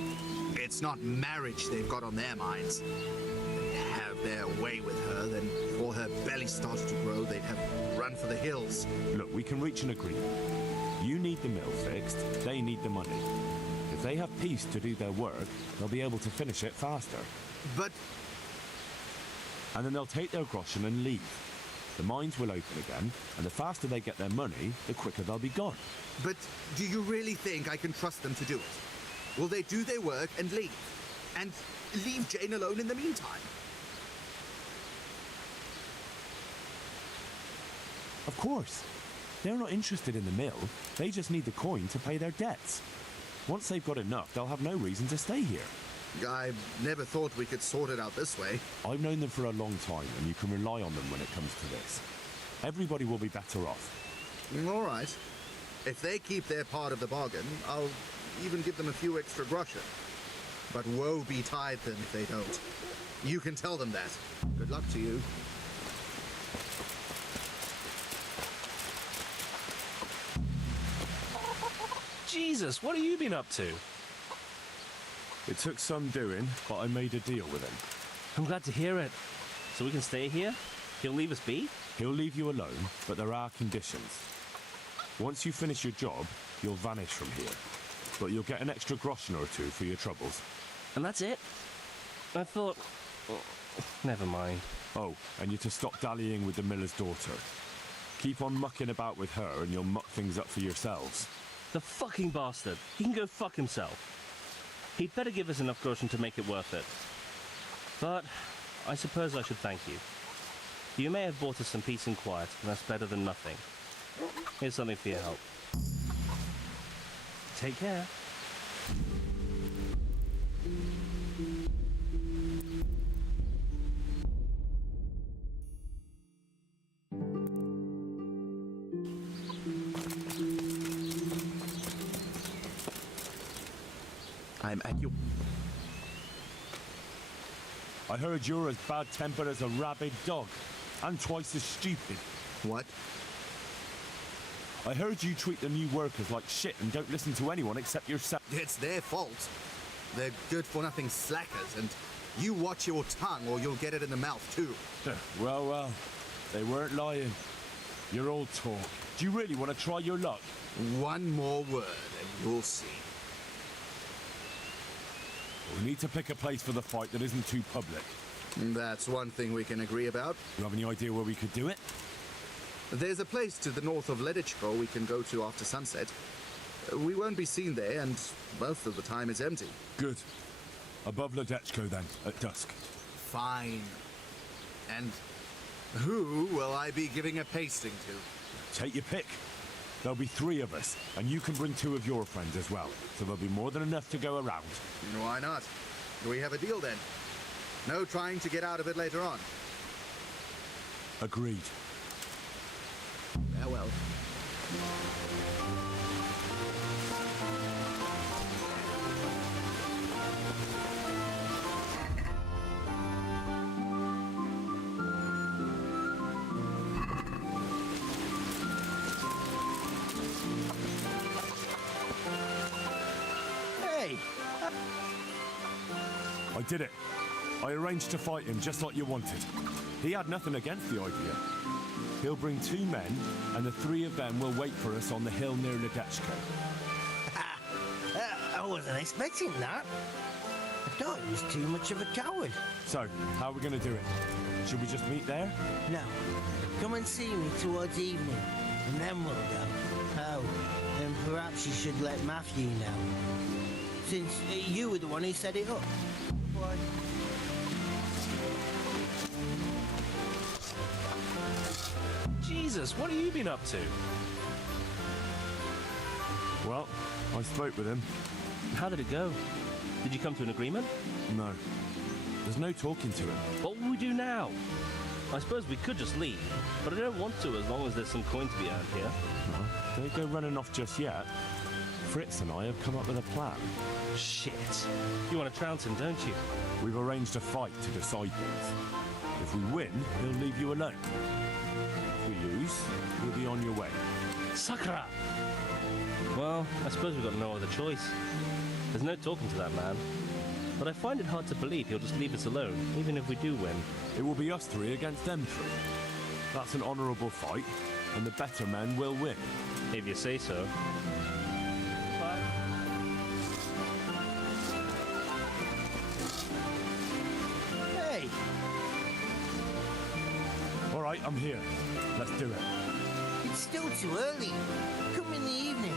It's not marriage they've got on their minds. They'd have their way with her, then before her belly started to grow, they'd have run for the hills. Look, we can reach an agreement. You need the mill fixed, they need the money. If they have peace to do their work, they'll be able to finish it faster. But... And then they'll take their groschen and leave. The mines will open again, and the faster they get their money, the quicker they'll be gone. But do you really think I can trust them to do it? Will they do their work and leave? And leave Jane alone in the meantime? Of course. They're not interested in the mill. They just need the coin to pay their debts. Once they've got enough, they'll have no reason to stay here. I never thought we could sort it out this way. I've known them for a long time, and you can rely on them when it comes to this. Everybody will be better off. All right. If they keep their part of the bargain, I'll even give them a few extra groschen. But woe betide them if they don't. You can tell them that. Good luck to you. Jesus, what have you been up to? It took some doing, but I made a deal with him. I'm glad to hear it. So we can stay here? He'll leave us be? He'll leave you alone, but there are conditions. Once you finish your job, you'll vanish from here. But you'll get an extra groschen or two for your troubles. And that's it? I thought... Oh, never mind. Oh, and you're to stop dallying with the miller's daughter. Keep on mucking about with her and you'll muck things up for yourselves. The fucking bastard. He can go fuck himself. He'd better give us enough groschen to make it worth it. But I suppose I should thank you. You may have bought us some peace and quiet, and that's better than nothing. Here's something for your help. Take care. I'm at you. I heard you're as bad-tempered as a rabid dog, and twice as stupid. What? I heard you treat the new workers like shit and don't listen to anyone except yourself. It's their fault. They're good-for-nothing slackers, and you watch your tongue or you'll get it in the mouth, too. Well, they weren't lying. You're all talk. Do you really want to try your luck? One more word, and you'll see. We need to pick a place for the fight that isn't too public. That's one thing we can agree about. You have any idea where we could do it? There's a place to the north of Leditchko we can go to after sunset. We won't be seen there, and most of the time it's empty. Good. Above Leditchko, then, at dusk. Fine. And who will I be giving a pasting to? Take your pick. There'll be 3 of us, and you can bring 2 of your friends as well, so there'll be more than enough to go around. Why not? Do we have a deal then? No trying to get out of it later on. Agreed. Farewell. I did it. I arranged to fight him just like you wanted. He had nothing against the idea. He'll bring 2 men, and the 3 of them will wait for us on the hill near Leditchko. I wasn't expecting that. I thought he was too much of a coward. So, how are we going to do it? Should we just meet there? No. Come and see me towards evening, and then we'll go. Oh, and perhaps you should let Matthew know. Since you were the one who set it up. Why? Jesus, what have you been up to? Well, I spoke with him. How did it go? Did you come to an agreement? No. There's no talking to him. What will we do now? I suppose we could just leave, but I don't want to as long as there's some coin to be earned here. No, don't go running off just yet. Fritz and I have come up with a plan. Shit. You want to trounce him, don't you? We've arranged a fight to decide this. If we win, he'll leave you alone. If we lose, you'll be on your way. Sakra! Well, I suppose we've got no other choice. There's no talking to that man. But I find it hard to believe he'll just leave us alone, even if we do win. It will be us three against them three. That's an honourable fight, and the better men will win. If you say so. Bye. Hey! All right, I'm here. Let's do it. It's still too early. Come in the evening.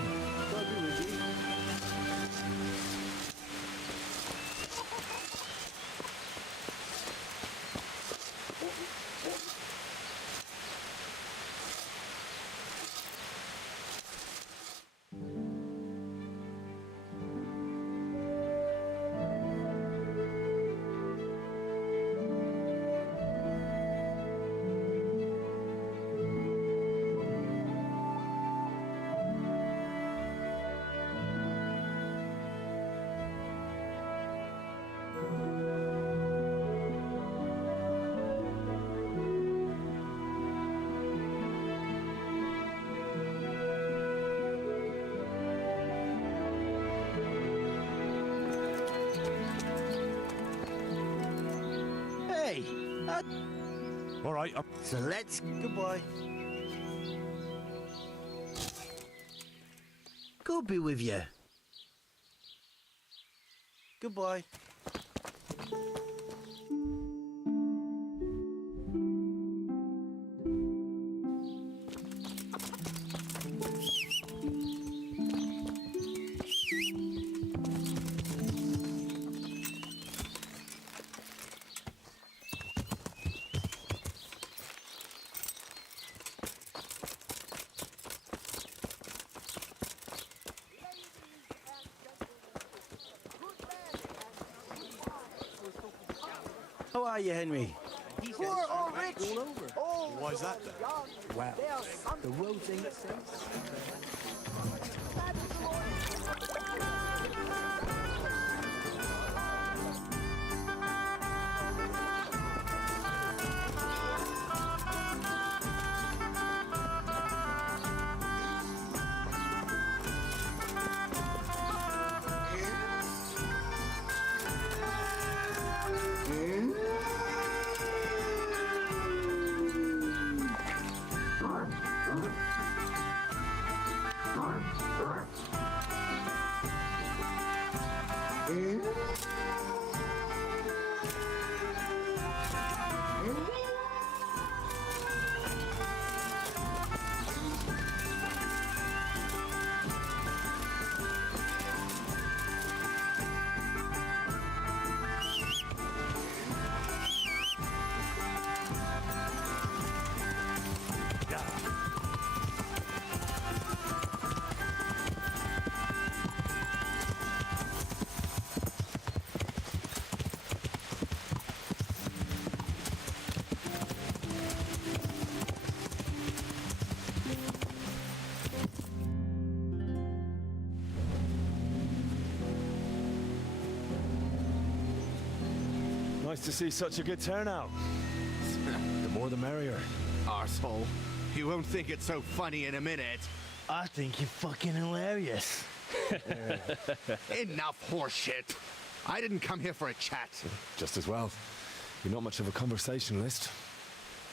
All right. So let's... Goodbye. God be with you. Goodbye. How are you, Henry? Poor or rich? Oh, why is that then? Wow. The roads ain't safe. Nice to see such a good turnout. The more the merrier. Arsehole. You won't think it's so funny in a minute. I think you're fucking hilarious. Enough horseshit. I didn't come here for a chat. Just as well. You're not much of a conversationalist.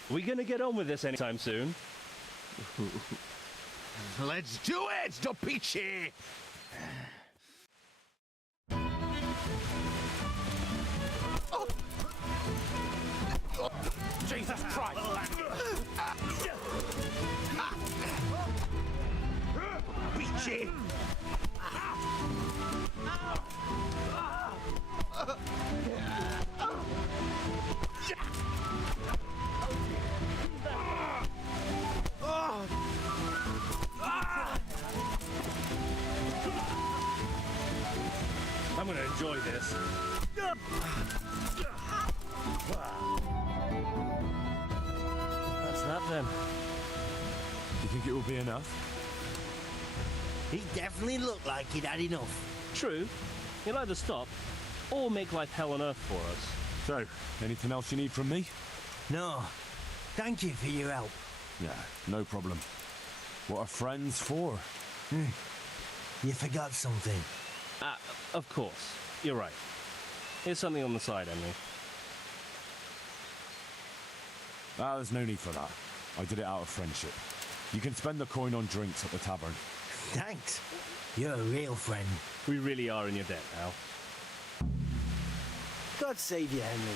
We gonna get on with this anytime soon? Let's do it, Dopici! Jesus Christ! Peachy! enjoy this. That's that then. Do you think it will be enough? He definitely looked like he'd had enough. True. He'll either stop or make life hell on earth for us. So, anything else you need from me? No. Thank you for your help. Yeah, no problem. What are friends for? You forgot something. Of course. You're right. Here's something on the side, Emily. There's no need for that. I did it out of friendship. You can spend the coin on drinks at the tavern. Thanks. You're a real friend. We really are in your debt now. God save you, Henry.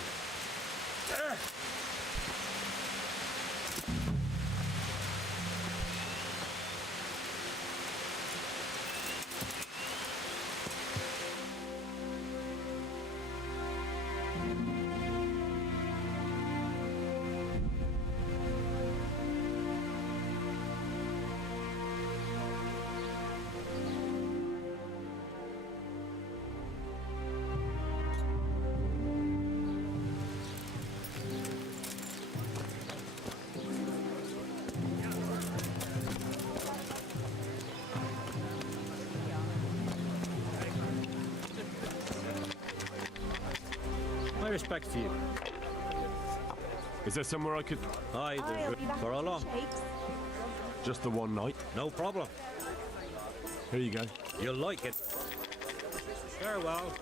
My respect for you. Is there somewhere I could... Aye, for how long? Just the one night? No problem. Here you go. You'll like it. Farewell.